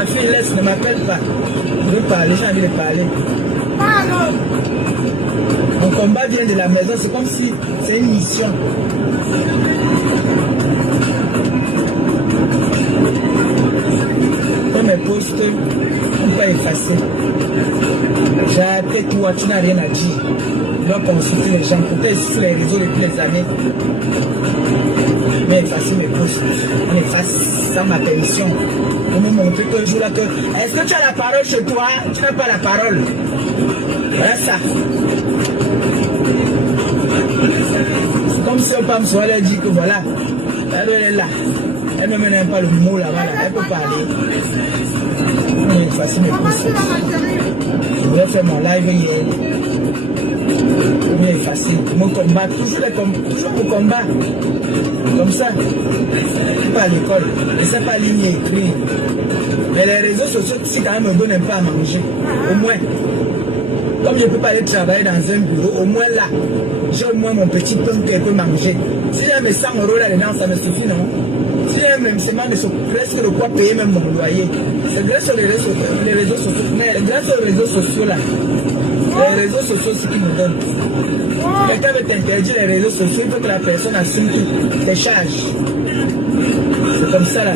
Ma fille laisse, ne m'appelle pas. Je veux parler, j'ai envie de parler. Mon combat vient de la maison, c'est comme si c'est une mission. Comme mes postes, on ne peut pas effacer. J'ai appelé toi, tu n'as rien à dire. Je dois consulter les gens, peut-être sur les réseaux depuis les années. Mais effacer mes posts, on efface sans ma permission. Pour me montrer que jour là que. Est-ce que tu as la parole chez toi? Tu n'as pas la parole. Voilà ça. C'est comme si un femme soit là et dit que voilà, elle est là. Elle ne me n'aime pas le mot là-bas, là. Elle peut parler. On a effacé mes posts. Je voulais faire mon live hier. Mais facile, mon combat, toujours mon combat. Comme ça. Pas à l'école. Et c'est pas ligne et écrit. Mais les réseaux sociaux, si quand même me donnent un peu à manger. Au moins. Comme je ne peux pas aller travailler dans un bureau, au moins là, j'ai au moins mon petit pain que je peux manger. Si j'ai mes 100 € là-dedans, ça me suffit, non? Si j'ai même seulement presque de quoi payer même mon loyer. C'est grâce aux réseaux sociaux. Mais grâce aux réseaux sociaux là. Les réseaux sociaux, c'est ce qui nous donne. Quelqu'un veut t'interdire les réseaux sociaux, il faut que la personne assume tes charges. C'est comme ça là.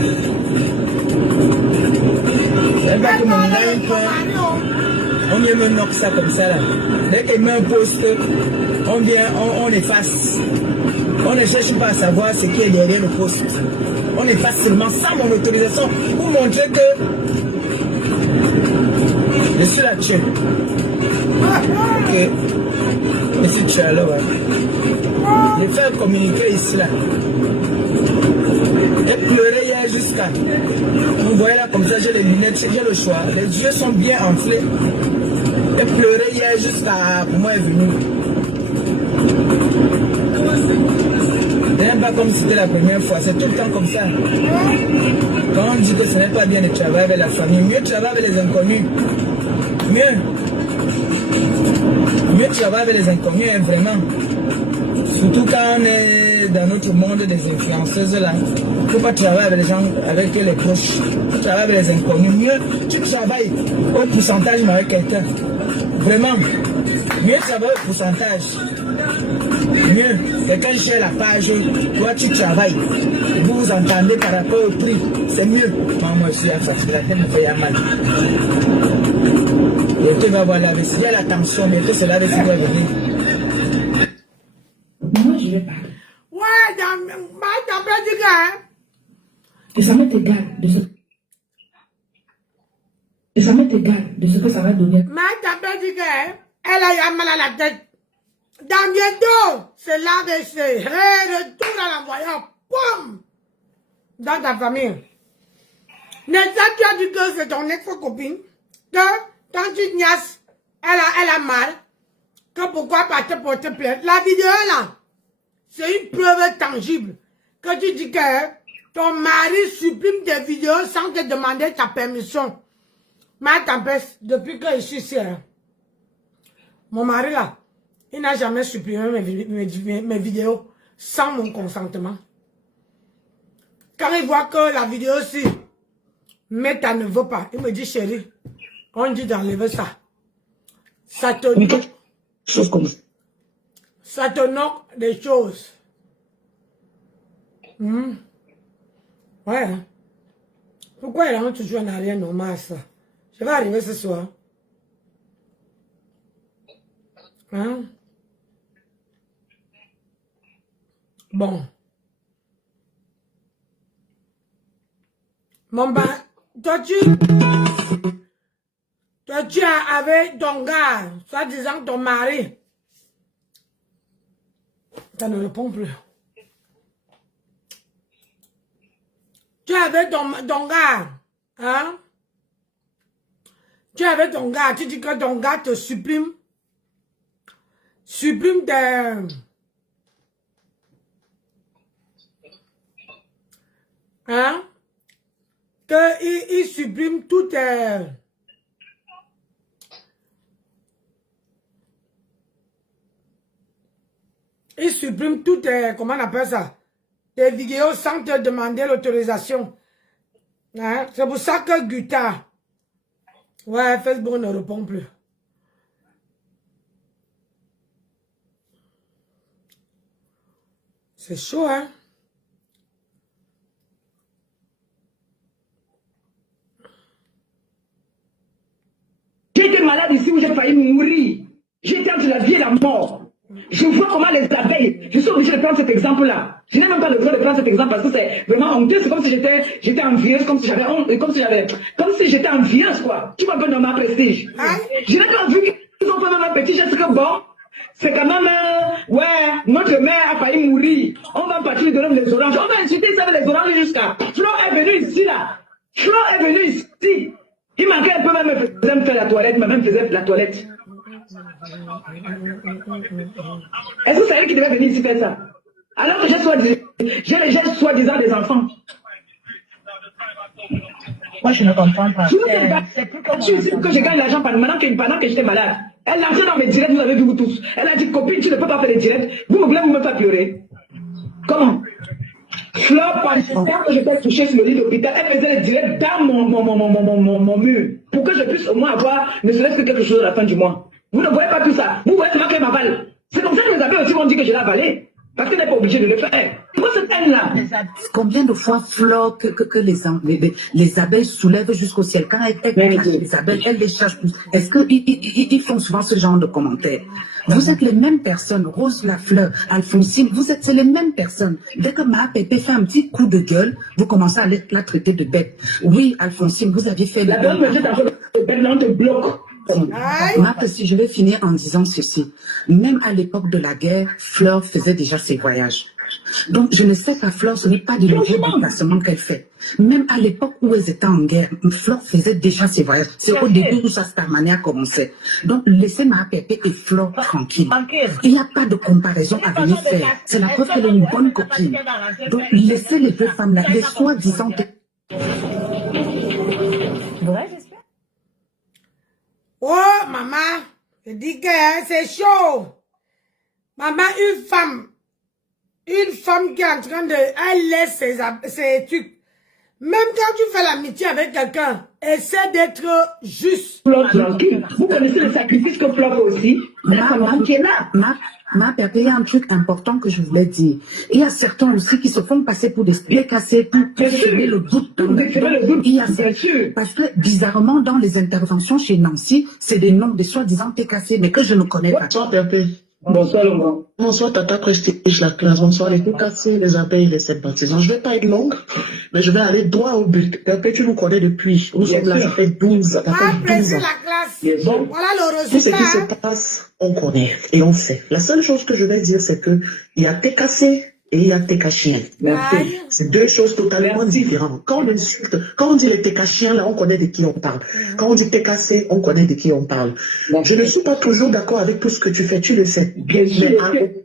C'est pas que mon gars, on vient me knock ça comme ça là. Dès qu'il met un post, on vient, on efface. On ne cherche pas à savoir ce qui est derrière le post. On efface seulement sans mon autorisation pour montrer que je suis là-dessus. Ok. Monsieur Tchalo, je fais un communiqué ici là. Et pleurer hier jusqu'à. Vous voyez là comme ça, j'ai les lunettes, j'ai le choix. Les yeux sont bien enflés. Et pleurer hier jusqu'à. Pour moi est venu. Même pas comme si c'était la première fois, c'est tout le temps comme ça. Quand on dit que ce n'est pas bien de travailler avec la famille, mieux travailler avec les inconnus. Mieux travailler avec les inconnus, hein, vraiment. Surtout quand on est dans notre monde des influenceuses là. Il ne faut pas travailler avec les gens, avec les proches. Il faut travailler avec les inconnus. Mieux, tu travailles au pourcentage mais avec quelqu'un. Vraiment. Mieux travailler au pourcentage. Mieux, quelqu'un gère la page, toi tu travailles. Vous vous entendez par rapport au prix. C'est mieux. Moi je suis fatigué, la tête me fait mal. Et tu vas voir la vessie, il y a la tension, mais que c'est la vessie qui va venir. Moi je vais parler. Ouais, t'as pas du gars. Et ça m'est égal de ce. Et ça m'est égal de ce que ça va donner. Mais t'as pas du gars. Elle a mal à la tête. Dans bientôt, c'est l'AVC. Retour à l'envoyant. Poum! Dans ta famille. N'est-ce pas tu as dit que c'est ton ex-copine? Que quand tu niasses, elle a mal. Que pourquoi pas te porter plainte? La vidéo là, c'est une preuve tangible. Que tu dis que ton mari supprime tes vidéos sans te demander ta permission. Ma tempête, depuis que je suis ici, mon mari là, il n'a jamais supprimé mes vidéos sans mon consentement. Quand il voit que la vidéo aussi, Meta ne veut pas, il me dit chérie, on dit d'enlever ça. Ça te knock des choses. Ouais. Pourquoi il rentre toujours en arrière normal ça? Je vais arriver ce soir. Hein? Bon. Mon bah, toi tu as avec ton gars, soit disant ton mari. Ça ne répond plus. Tu es avec ton gars, hein? Tu es avec ton gars, tu dis que ton gars te supprime tes... Hein? Il supprime toutes tes... Il supprime toutes tes... Comment on appelle ça? Tes vidéos sans te demander l'autorisation. Hein? C'est pour ça que Guta, ouais, Facebook ne répond plus. C'est chaud, hein? J'ai été malade ici où j'ai failli mourir. J'étais entre la vie et la mort. Je vois comment les abeilles, je suis obligée de prendre cet exemple-là. Je n'ai même pas le droit de prendre cet exemple parce que c'est vraiment honteux. C'est comme si j'étais envieuse, comme si j'avais honte, comme si j'étais envieuse, quoi. Tu vois un peu dans ma prestige. Hein? Je n'ai pas vu qu'ils ont fait même un petit geste que bon, c'est quand même, ouais, notre mère a failli mourir. On va partir de l'homme les oranges. On va insulter ça les oranges jusqu'à. Flo est venu ici, là. Flo est venu ici. Il manquait un peu même, me faisait me faire la toilette, ma même faisait la toilette. Est-ce que c'est elle qui devait venir ici faire ça? Alors que j'ai soi-disant des enfants. Moi, je ne comprends pas. Je suis ici pour que je gagne l'argent pendant que j'étais malade. Elle lançait dans mes directs, vous avez vu vous tous. Elle a dit, copine, tu ne peux pas faire les directs. Vous voulez me faire pleurer. Comment? Fleur, pendant que j'étais touchée sur le lit d'hôpital, elle faisait les directs dans mon mur. Pour que je puisse au moins avoir ne serait-ce que quelque chose à la fin du mois. Vous ne voyez pas tout ça. Vous voyez seulement qu'elle m'avale. C'est comme ça que les abeilles aussi vont dire que je l'ai avalé. Parce qu'elle n'est pas obligée de le faire. Pourquoi cette haine-là? Combien de fois, Flore, que les abeilles soulèvent jusqu'au ciel? Quand elles chassent les abeilles, elles les chassent tous. Est-ce qu'ils font souvent ce genre de commentaires? Vous êtes les mêmes personnes, Rose Lafleur, Alphonsine, c'est les mêmes personnes. Dès que ma Pépé fait un petit coup de gueule, vous commencez à la traiter de bête. Oui, Alphonsine, vous aviez fait... La bonne me dit d'abord de bête, là, on te bloque. Marthe, si je vais finir en disant ceci, même à l'époque de la guerre, Fleur faisait déjà ses voyages. Donc, je ne sais pas, Fleur, ce n'est pas du nouveau déplacement qu'elle fait. Même à l'époque où elles étaient en guerre, Fleur faisait déjà ses voyages. C'est au début où sa Starmania a commencé. Donc, laissez ma Pépé et Fleur tranquille. Il n'y a pas de comparaison à venir faire. C'est la preuve qu'elle est une bonne copine. Donc, laissez les deux femmes-là, les soi-disant... Oh, maman, je dis que c'est chaud. Maman, une femme qui est en train de... Elle laisse ses trucs. Même quand tu fais l'amitié avec quelqu'un, essaie d'être juste. Flore, tranquille. Vous connaissez le sacrifice que Flore aussi. La femme qui est là. Ma Pépé, il y a un truc important que je voulais dire. Il y a certains aussi qui se font passer pour des cassés pour semer le doute. Parce que bizarrement, dans les interventions chez Nancy, c'est des noms, des soi-disant cassés, mais que je ne connais pas. Bonsoir, Pépé. Bonsoir, Laurent. Bonsoir, Tata Prestige, la classe. Bonsoir, les cassés, les abeilles, les sympathisants. Je ne vais pas être longue, mais je vais aller droit au but. Pépé, tu nous connais depuis. Nous sommes là, ça fait 12 ans. Appréciez la classe. Bon. Voilà le Tout ce résultat. qui se passe, on connaît et on sait. La seule chose que je vais dire, c'est que il y a tes cassés et il y a tes cachiens. Merci. C'est deux choses totalement différentes. Quand on insulte, quand on dit les técachiens, là, on connaît de qui on parle. Quand on dit técassé, on connaît de qui on parle. Je ne suis pas toujours d'accord avec tout ce que tu fais, tu le sais. Bien sûr. Mais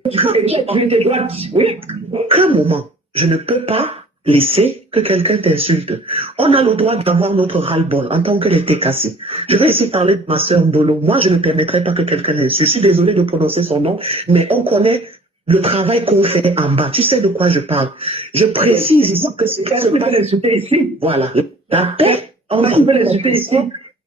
Oui. aucun moment, je ne peux pas laisser que quelqu'un t'insulte. On a le droit d'avoir notre ras-le-bol en tant que les técassés. Je vais ici parler de ma sœur Ndolo. Moi, je ne permettrai pas que quelqu'un l'insulte. Je suis désolé de prononcer son nom, mais on connaît le travail qu'on fait en bas. Tu sais de quoi je parle. Je précise ici que c'est Qu'est-ce que tu veux l'insulter ici? voilà. La paix entre Tu veux l'insulter ici?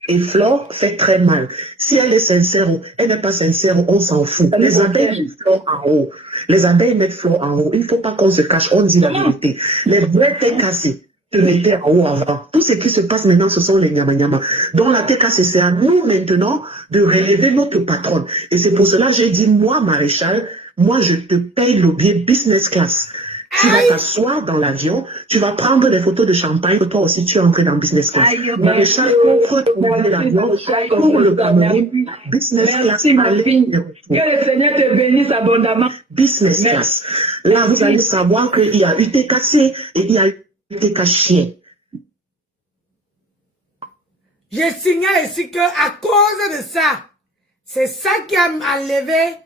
et Flore fait très mal. Si elle est sincère ou elle n'est pas sincère, on s'en fout. Les abeilles mettent Flore en haut. Les abeilles mettent Flore en haut. Il ne faut pas qu'on se cache, on dit la vérité. Les vrais têtes cassées te mettaient en haut avant. Tout ce qui se passe maintenant, ce sont les nyama-nyama. Donc la tête cassée, c'est à nous maintenant de relever notre patronne. Et c'est pour cela que j'ai dit, moi, Maréchal, moi, je te paye le billet business class. Tu vas t'asseoir dans l'avion, tu vas prendre des photos de champagne, que toi aussi tu es entré dans business class. Maréchal, contre l'avion, pour le Cameroun, business class. Merci, ma fille. Que le Seigneur te bénisse abondamment. Business class. Là, vous allez savoir qu'il y a eu tes cassés et il y a eu tes cachés. Je signale ici que à cause de ça, c'est ça qui a enlevé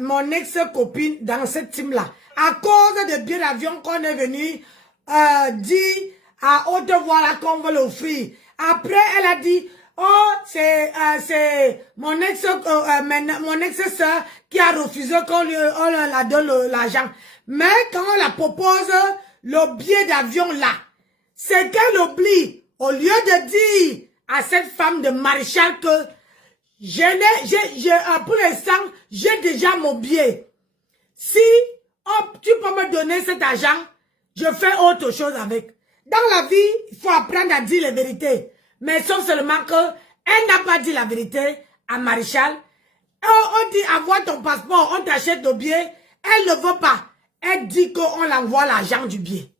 mon ex-copine dans cette team-là. À cause de billets d'avion qu'on est venu dire à haute voix là qu'on veut l'offrir. Après, elle a dit, oh, c'est mon ex-sœur qui a refusé qu'on la donne l'argent. Mais quand on la propose le billet d'avion là, c'est qu'elle oublie, au lieu de dire à cette femme de maréchal que pour l'instant, j'ai déjà mon billet. Si tu peux me donner cet argent, je fais autre chose avec. Dans la vie, il faut apprendre à dire la vérité. Mais sauf seulement qu'elle n'a pas dit la vérité à Maréchal. On dit avoir ton passeport, on t'achète le billet. Elle ne veut pas. Elle dit qu'on l'envoie l'argent du billet.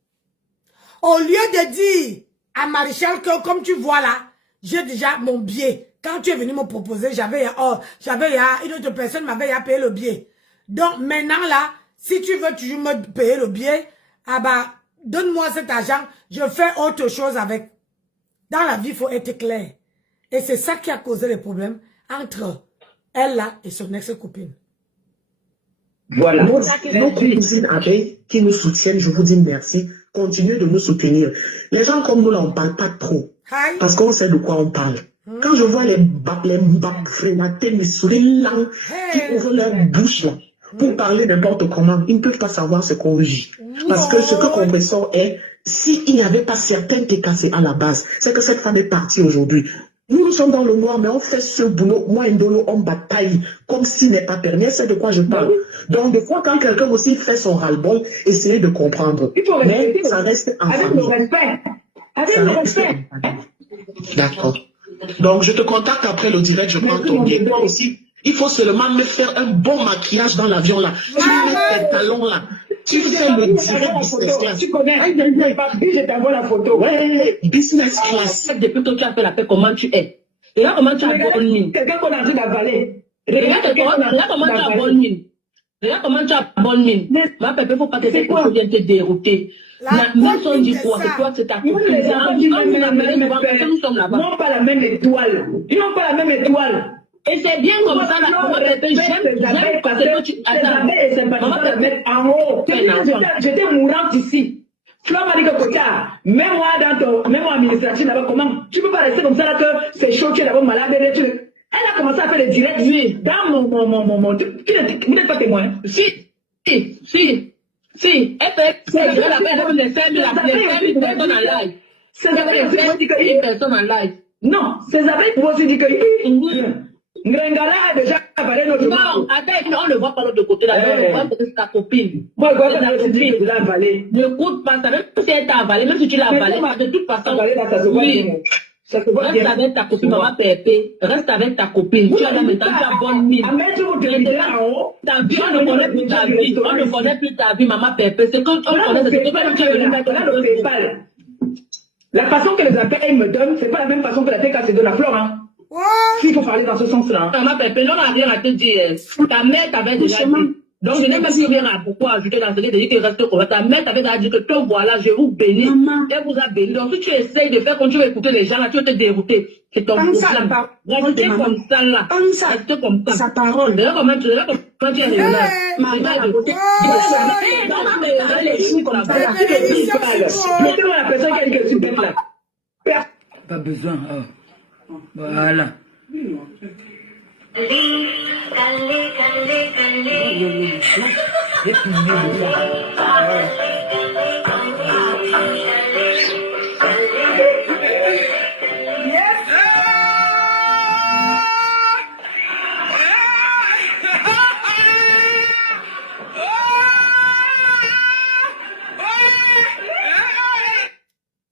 Au lieu de dire à Maréchal que comme tu vois là, j'ai déjà mon billet. Quand tu es venu me proposer, j'avais une autre personne m'avait payé le billet. Donc maintenant là, si tu veux toujours me payer le billet, ah bah, donne-moi cet argent, je fais autre chose avec. Dans la vie, il faut être clair. Et c'est ça qui a causé les problèmes entre elle là et son ex-copine. Voilà. Nos cousines avec qui nous soutiennent, je vous dis merci. Continuez de nous soutenir. Les gens comme nous là, on ne parle pas trop. Hi. Parce qu'on sait de quoi on parle. Quand je vois les frénatés, mes souris là, qui ouvrent leur bouche là, pour parler n'importe comment, ils ne peuvent pas savoir ce qu'on vit. Parce que ce que qu'on ressent est, s'il n'y avait pas certaines qui cassées à la base, c'est que cette femme est partie aujourd'hui. Nous sommes dans le noir, mais on fait ce boulot. Moi et Ndolo, on bataille comme s'il n'est pas permis. C'est de quoi je parle. Donc, des fois, quand quelqu'un aussi fait son ras-le-bol, essayez de comprendre. Mais ça reste en avec famille. le respect. Avec Ça le reste respect. en famille. D'accord. Donc, je te contacte après le direct, je prends ton billet. Toi aussi, il faut seulement me faire un bon maquillage dans l'avion là. Tu mets tes talons là. Tu fais le direct business class. Tu connais. Je t'envoie la photo. Ouais, business class. Depuis que tu as fait la paix, comment tu es? Et là, comment tu as bonne mine? Quelqu'un qu'on a dit d'avaler. Regarde comment tu as bonne mine. Regarde comment tu as bonne mine. Ma pépé, il ne faut pas que cette chose vienne te dérouter. Même si on dit quoi, c'est toi, c'est ta copine. Nous sommes là-bas. Ils n'ont pas la même étoile. Ils n'ont pas la même étoile. Et c'est bien comme ça, là, maman pépé, j'aime parce que tu... Attends, maman pépé, en haut. J'étais mourante ici. Flore m'a dit que Kota, mets-moi administratif là-bas, comment? Tu peux pas rester comme ça là que c'est chaud, tu es d'abord malade. Elle a commencé à faire des directs, oui, dans mon... Vous n'êtes pas témoin? Si, elle fait la peine de les 5 000 personnes en live. C'est les personnes en live. Non, c'est avec vous aussi dit que Ngengala a déjà avalé notre non, attends, on ne voit pas l'autre côté là, on le voit parce que c'est ta copine. Moi, je vois que ta copine, vous l'avez avalé. N'écoute pas ça, même si elle t'a avalé, même si tu l'as avalé, de toute façon. Oui. Reste avec ta copine, maman Pépé. Reste avec ta copine. Tu as la maintenant, tu as bonne mine. Ta vie, on ne connaît plus ta vie. On ne connaît plus ta vie, maman Pépé. C'est qu'on connaît, c'est que tu es venu mettre le PayPal. La façon que les appels me donnent, c'est pas la même façon que la TK se donne à Flore, hein. S'il faut parler dans ce sens-là. Maman Pépé, on n'a rien à te dire. Ta mère t'avait déjà dit. Donc, je n'ai même plus rien à pourquoi ajouter dans ce livre, qu'il reste au ta mère t'avait déjà dit que toi, voilà, je vous bénis. Elle vous a béni. Donc, si tu essayes de faire quand tu veux écouter les gens là, tu vas te dérouter. C'est ton problème. Restez comme ça là. Restez comme ça. Sa parole. D'ailleurs, comment tu es là? Mettez-moi la personne qui a dit que tu bête là. Pas besoin. Oh. Voilà.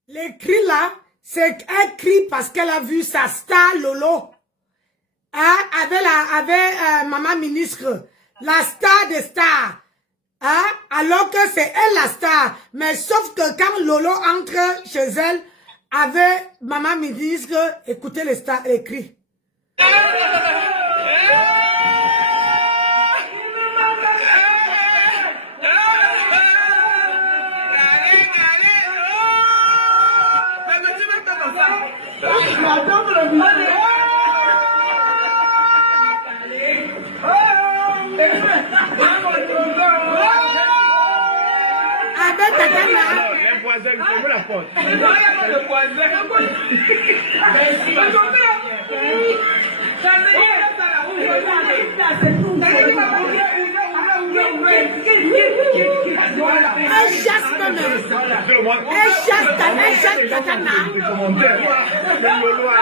Les cris là, c'est un cri parce qu'elle a vu sa star Lolo. Hein, avec maman ministre, la star des stars. Hein, alors que c'est elle la star. Mais sauf que quand Lolo entre chez elle, avec maman ministre, écoutez les stars, les cris. Les voisins, fermez la porte. Il n'y a pas de voisins.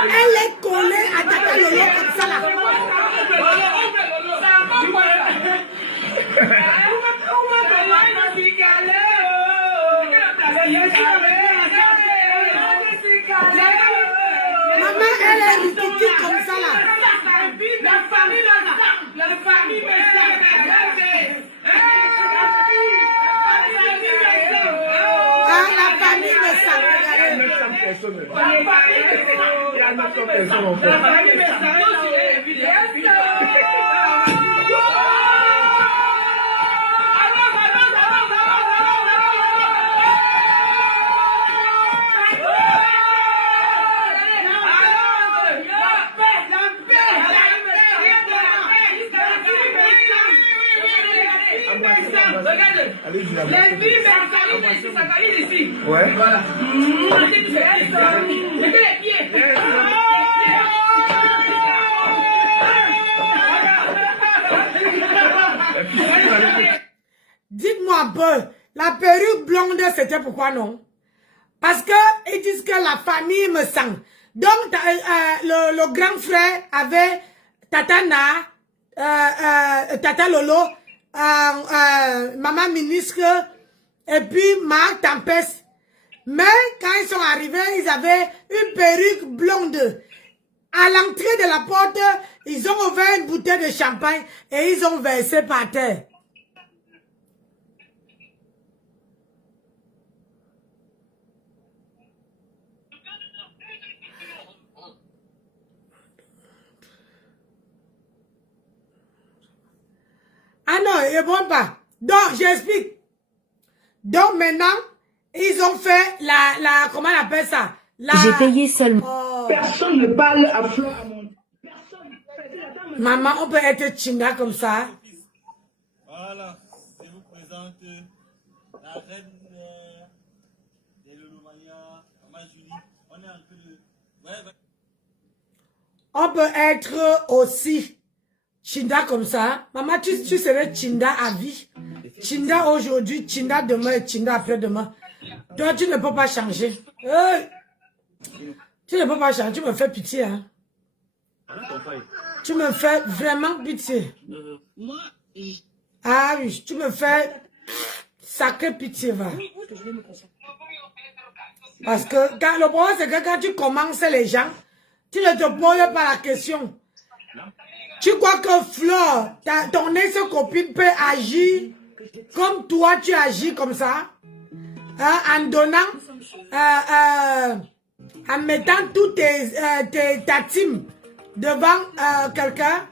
Elle est collée à Tata Lolo comme ça là. Maman, elle est rikiki comme ça là. La famille Les filles, ça valide ici. Ouais. Voilà. Mettez les pieds. Dites-moi un peu, la perruque blonde, c'était pourquoi non? Parce que ils disent que la famille me sent. Donc, le grand frère avait Tatana, Tata Lolo, Maman Ministre, et puis Marc Tempest. Mais quand ils sont arrivés, ils avaient une perruque blonde. À l'entrée de la porte, ils ont ouvert une bouteille de champagne et ils ont versé par terre. Ah non, ils ne vont pas. Donc, j'explique. Donc, maintenant, ils ont fait comment on appelle ça? J'ai payé seulement. Personne ne parle à Flo. Maman, on peut être chinga comme ça. Voilà, je vous présente la reine des Lolomania, Maman Julie. On est un peu de... On peut être aussi chinda comme ça. Maman, tu serais chinda à vie. Chinda aujourd'hui, chinda demain et chinda après-demain. Toi, tu ne peux pas changer. Tu ne peux pas changer, tu me fais pitié. Hein. Tu me fais vraiment pitié. Ah oui, tu me fais sacré pitié, va. Parce que le problème, c'est que quand tu commences les gens, tu ne te poses pas la question. Tu crois que Fleur, ton ex-copine peut agir comme toi, tu agis comme ça? En donnant, en mettant toute ta team devant quelqu'un?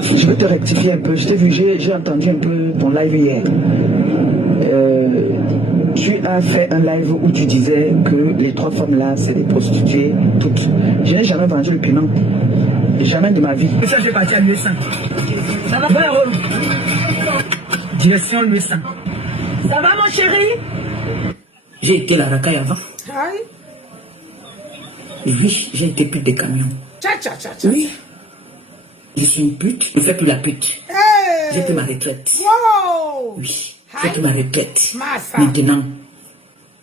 Je veux te rectifier un peu. Je t'ai vu, j'ai entendu un peu ton live hier. Tu as fait un live où tu disais que les 3 femmes là, c'est des prostituées, toutes. Je n'ai jamais vendu le piment. Jamais de ma vie. Ça, je vais partir à l'UE5. Ça va, direction l'UE5. Ça va, mon chéri? J'ai été la racaille avant. Aïe. Oui, j'ai été pute des camions. Oui. Je suis une pute, je ne fais plus la pute. Hey. J'ai pris ma retraite. Wow. Oui, j'ai pris ma retraite. Massa. Maintenant,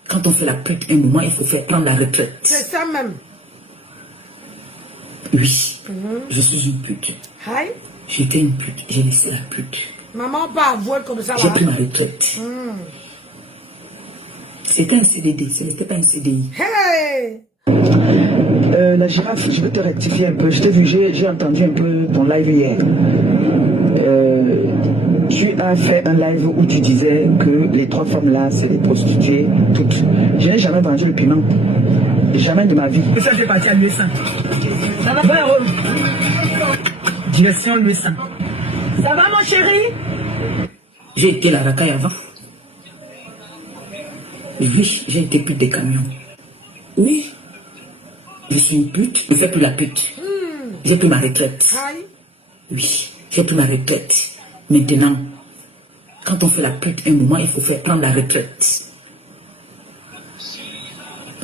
quand on fait la pute, un moment, il faut prendre la retraite. C'est ça même. Oui, je suis une pute. Aïe. J'étais une pute, j'ai laissé la pute. Maman pas avouer comme ça. J'ai pris ma retraite. C'était un CDD, ce n'était pas un CDI. Hey. La girafe, je veux te rectifier un peu. Je t'ai vu, j'ai entendu un peu ton live hier. Tu as fait un live où tu disais que les 3 femmes là, c'est des prostituées, toutes. Je n'ai jamais vendu le piment. Jamais de ma vie. Ça, je vais partir à l'UE5. Ça va, direction l'UE5. Ça va, mon chéri? J'ai été la racaille avant. Oui, j'ai été pute des camions. Oui. Je suis une pute, je ne fais plus la pute. J'ai pris ma retraite. Aïe. Oui, j'ai pris ma retraite. Maintenant, quand on fait la pute, un moment, il faut prendre la retraite.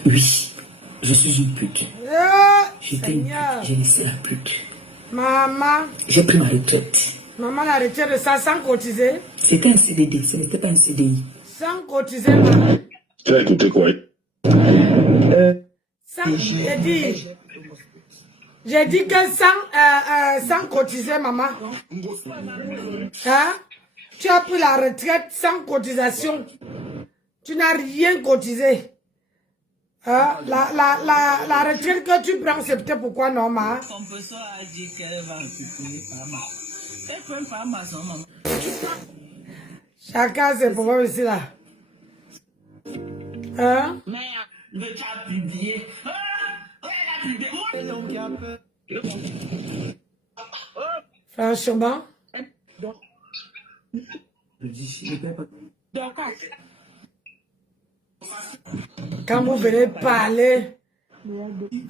Oui, je suis une pute. Seigneur. J'ai laissé la pute. Maman. J'ai pris ma retraite. Maman la retraite de ça sans cotiser. C'était un CDD, ce n'était pas un CDI. Sans cotiser, maman. Tu as écouté quoi? J'ai dit que sans cotiser, maman. Hein? Tu as pris la retraite sans cotisation. Tu n'as rien cotisé. Hein? La retraite que tu prends, c'est peut-être pourquoi non, maman. Chacun ses problèmes ici, là. Hein? Franchement. Quand vous venez parler,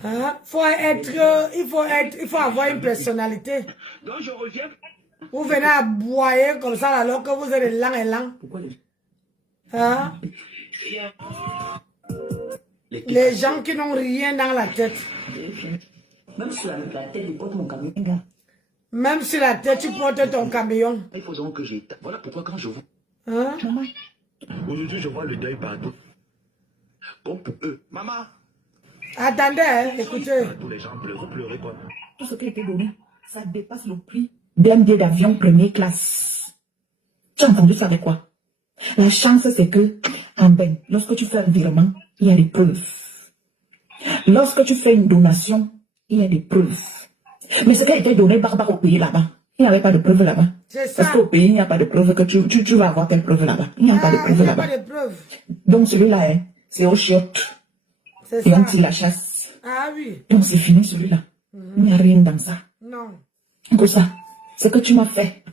hein, il faut avoir une personnalité. Donc je reviens. Vous venez à boyer comme ça alors que vous êtes lent et lent. Hein? Les gens qui n'ont rien dans la tête. Même sur la tête, je porte mon camion. Même sur la tête, tu portes ton camion. Il faut donc que j'ai... Voilà pourquoi quand je vois... Hein? Aujourd'hui, je vois le deuil partout. Comme pour eux. Maman! Attendez, hein, écoutez. Tous les gens pleuraient quoi. Tout ce qui a été donné, ça dépasse le prix d'un billet d'avion première classe. Tu as entendu ça avec quoi? La chance, c'est que, en ben, lorsque tu fais un virement, il y a des preuves. Lorsque tu fais une donation, il y a des preuves. Mais ce qui a été donné barbare au pays là-bas, il n'y avait pas de preuves là-bas. Parce qu'au pays, il n'y a pas de preuves que tu vas avoir quelle preuve là-bas. Il n'y a pas de preuves là-bas. Donc celui-là, hein, c'est au chiottes. Et on tire la chasse. Ah oui. Donc c'est fini celui-là. Il n'y a rien dans ça. Non. Comme ça, ce que tu m'as fait.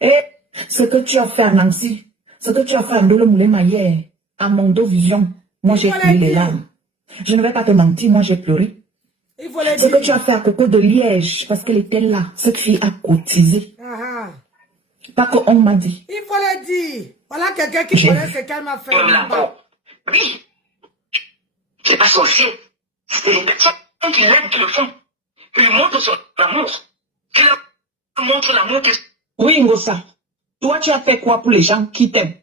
Et ce que tu as fait à Nancy, ce que tu as fait à Ndolo Moulema hier, à Mondo Vision, moi j'ai pleuré les larmes. Je ne vais pas te mentir, moi j'ai pleuré. Ce que tu as fait à Coco de Liège, parce qu'elle était là, cette fille a cotisé. Pas qu'on m'a dit. Il faut le dire. Voilà quelqu'un qui connaît ce qu'elle m'a fait. Oui. C'est pas sorcier. C'est les personnes qui l'aiment, qui le font. Qui lui montrent son amour. Qui leur montrent l'amour. Oui, Ngosa. Toi, tu as fait quoi pour les gens qui t'aiment?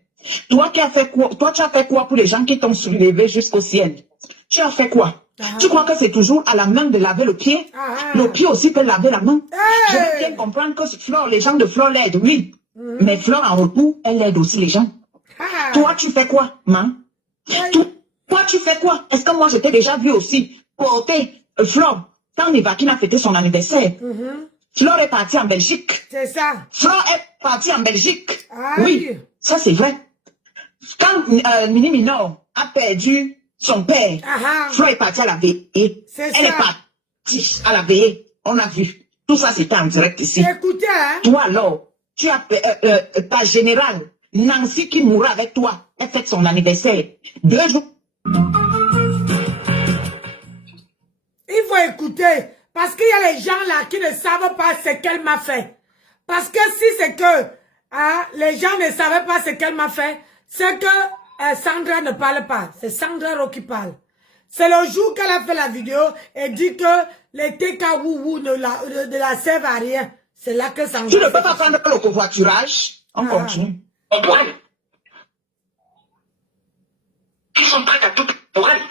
Toi, tu as fait quoi pour les gens qui t'ont soulevé jusqu'au ciel? Tu as fait quoi? Tu crois que c'est toujours à la main de laver le pied? Le pied aussi peut laver la main. Je veux bien comprendre que Flore, les gens de Flore l'aident, oui. Mais Flore, en retour, elle aide aussi les gens. Toi, tu fais quoi, man? Toi, tu fais quoi? Est-ce que moi, je t'ai déjà vu aussi porter Flore quand Nivakine a fêté son anniversaire? Flore est partie en Belgique. C'est ça. Flore est partie en Belgique. Oui, ça c'est vrai. Quand Mini Minor a perdu son père, Flore est partie à la veillée. Elle est partie à la veillée. On a vu. Tout ça, c'était en direct ici. Écoutez, hein? Toi, alors, tu as ta générale, Nancy, qui mourra avec toi. Elle fête son anniversaire. 2 jours. Il faut écouter. Parce qu'il y a les gens là qui ne savent pas ce qu'elle m'a fait. Parce que si c'est que les gens ne savaient pas ce qu'elle m'a fait, c'est que Sandra ne parle pas. C'est Sandra Rowe qui parle. C'est le jour qu'elle a fait la vidéo et dit que les TKWou ne la servent à rien. C'est là que Sandra... Tu ne peux pas prendre le covoiturage. On continue. On pourrait. Ils sont prêts à tout pour elle.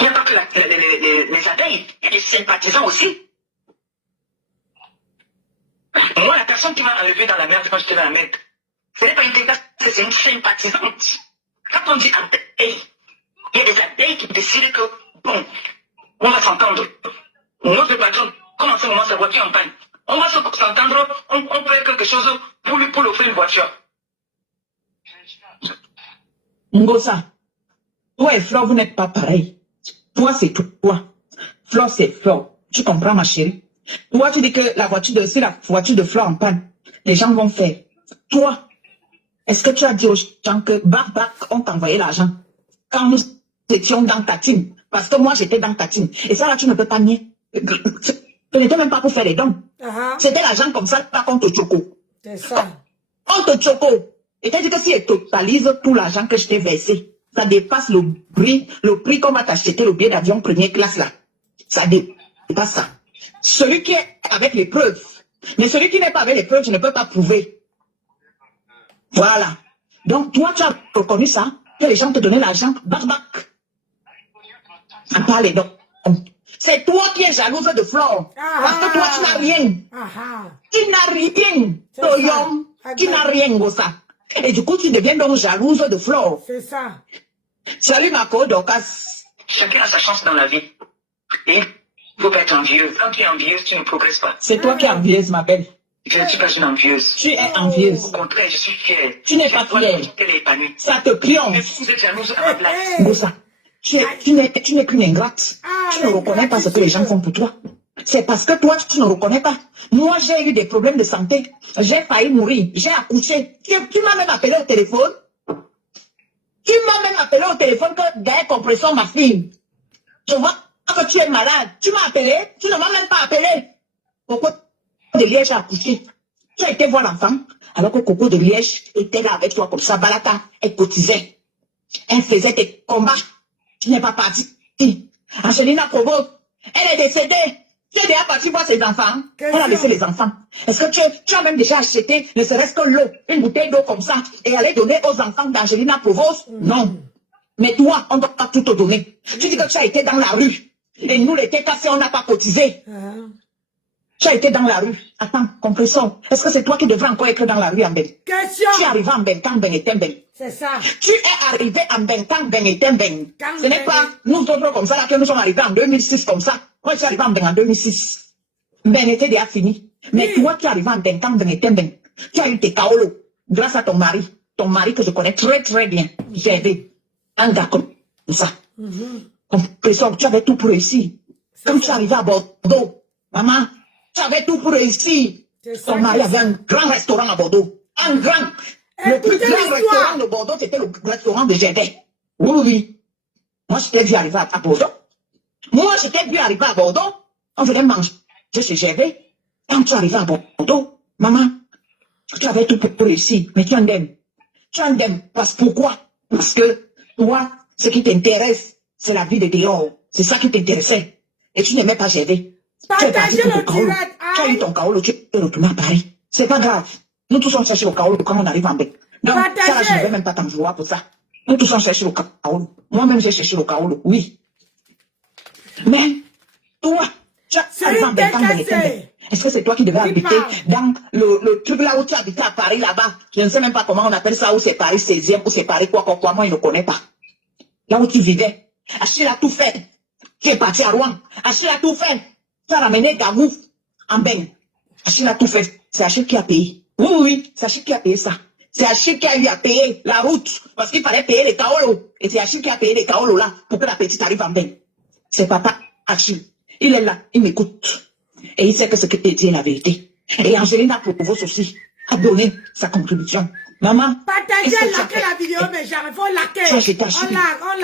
Il n'y a pas que les abeilles, il y a des sympathisants aussi. Moi, la personne qui m'a enlevé dans la merde quand j'étais dans la merde, ce n'est pas une dégueulasse, c'est une sympathisante. Quand on dit abeille, il y a des abeilles qui décident que, bon, on va s'entendre. Notre patron, comme en ce moment, sa voiture en panne. On va s'entendre, on peut quelque chose pour lui offrir une voiture. Ngosa, toi et Flore, vous n'êtes pas pareils. Toi, c'est toi. Flore, c'est Flore. Tu comprends, ma chérie? Toi, tu dis que c'est la voiture de Flore en panne. Les gens vont faire. Toi, est-ce que tu as dit aux gens que Barbac ont envoyé l'argent quand nous étions dans ta team? Parce que moi, j'étais dans ta team. Et ça, là, tu ne peux pas nier. Ce n'était même pas pour faire les dons. C'était l'argent comme ça, pas contre Choco. C'est ça. Contre Choco. Et t'as dit que si elle totalise tout l'argent que je t'ai versé, ça dépasse le prix qu'on va t'acheter le billet d'avion première classe là. Ça dépasse ça. Celui qui est avec les preuves. Mais celui qui n'est pas avec les preuves, je ne peux pas prouver. Voilà. Donc, toi, tu as reconnu ça, que les gens te donnaient l'argent, bac. En parler donc. C'est toi qui es jalouse de Flore. Parce que toi, tu n'as rien. Tu n'as rien. Toyom, tu n'as rien, Gossa. Et du coup, tu deviens donc jalouse de Flore. C'est ça. Salut, Marco Dorcas. Chacun a sa chance dans la vie. Et il ne faut pas être envieuse. Quand tu es envieuse, tu ne progresses pas. C'est toi qui es envieuse, ma belle. Je ne suis pas une envieuse. Tu es envieuse. Au contraire, je suis fière. Tu n'es pas fière. Elle est épanouie. Ça te pionce. Vous êtes jalouse à ma place. Gossa, tu n'es qu'une ingrate. Tu ne reconnais pas ce que les gens font pour toi. C'est parce que toi, tu ne reconnais pas. Moi, j'ai eu des problèmes de santé. J'ai failli mourir. J'ai accouché. Tu m'as même appelé au téléphone. Tu m'as même appelé au téléphone que Gaël Compression, ma fille. Je vois que tu es malade. Tu m'as appelé. Tu ne m'as même pas appelé. Coco de Liège a accouché. Tu as été voir l'enfant. Alors que Coco de Liège était là avec toi comme ça. Balata, elle cotisait. Elle faisait des combats. Tu n'es pas parti. Angelina Provo, elle est décédée. Tu es déjà parti voir ses enfants. Elle a laissé les enfants. Est-ce que tu as même déjà acheté, ne serait-ce que l'eau, une bouteille d'eau comme ça, et aller donner aux enfants d'Angelina Provos? Non. Mais toi, on ne doit pas tout te donner. Tu dis que tu as été dans la rue. Et nous, les cassés, on n'a pas cotisé. Tu as été dans la rue. Attends, compressons. Est-ce que c'est toi qui devrais encore être dans la rue en Ben? Question. Tu es arrivé en Ben, quand Ben était Ben. C'est ça. Tu es arrivé en Ben, quand Ben était Ben. Ce n'est pas nous autres comme ça là que nous sommes arrivés en 2006 comme ça. Moi, je suis arrivé en Ben en 2006. Ben était déjà fini. Mais toi, tu es arrivé en Ben quand Ben était Ben. Tu as eu tes kaolos grâce à ton mari. Ton mari que je connais très très bien. J'ai aidé un gars comme ça. Compressons, tu avais tout pour réussir. Quand tu es arrivé à Bordeaux, maman, tu avais tout pour réussir. Ton mari avait un grand restaurant à Bordeaux. Un grand. Le plus grand restaurant de Bordeaux, c'était le restaurant de Gédet. Oui. Moi, je t'ai vu arriver à Bordeaux. Moi, je t'ai vu arriver à Bordeaux. On venait manger chez Gédet. Quand tu es arrivé à Bordeaux, maman, tu avais tout pour réussir. Mais tu en aimes. Tu en aimes. Pourquoi? Parce que toi, ce qui t'intéresse, c'est la vie de dehors. C'est ça qui t'intéressait. Et tu n'aimais pas Gédet. Tu es parti pour ton Kaolo. Tu as eu ton Kaolo, tu es retourné à Paris. C'est pas grave. Nous tous on cherche au Kaolo quand on arrive en Bec. Donc, ça là, je ne vais même pas t'en vouloir pour ça. Nous tous on cherche au Kaolo. Moi-même, j'ai cherché au Kaolo, oui. Mais, toi, tu as arrivé en Bec quand on était en Bec. Est-ce que c'est toi qui devais habiter dans le truc là où tu habitais à Paris là-bas? Je ne sais même pas comment on appelle ça, où c'est Paris 16e, où c'est Paris quoi, moi je ne connais pas. Là où tu vivais. Achille a tout fait. Tu es parti à Rouen. Achille a tout fait. Tu as ramené Gamou en Ben. Achille a tout fait. C'est Achille qui a payé. Oui, c'est Achille qui a payé ça. C'est Achille qui a eu à payer la route. Parce qu'il fallait payer les kaolos. Et c'est Achille qui a payé les kaolos là pour que la petite arrive en Ben. C'est papa Achille. Il est là, il m'écoute. Et il sait que ce que tu dis est la vérité. Et Angelina Provos aussi a donné sa contribution. Maman, partagez, likez la vidéo, mais j'arrive, faut liker. Tu as jeté Achille.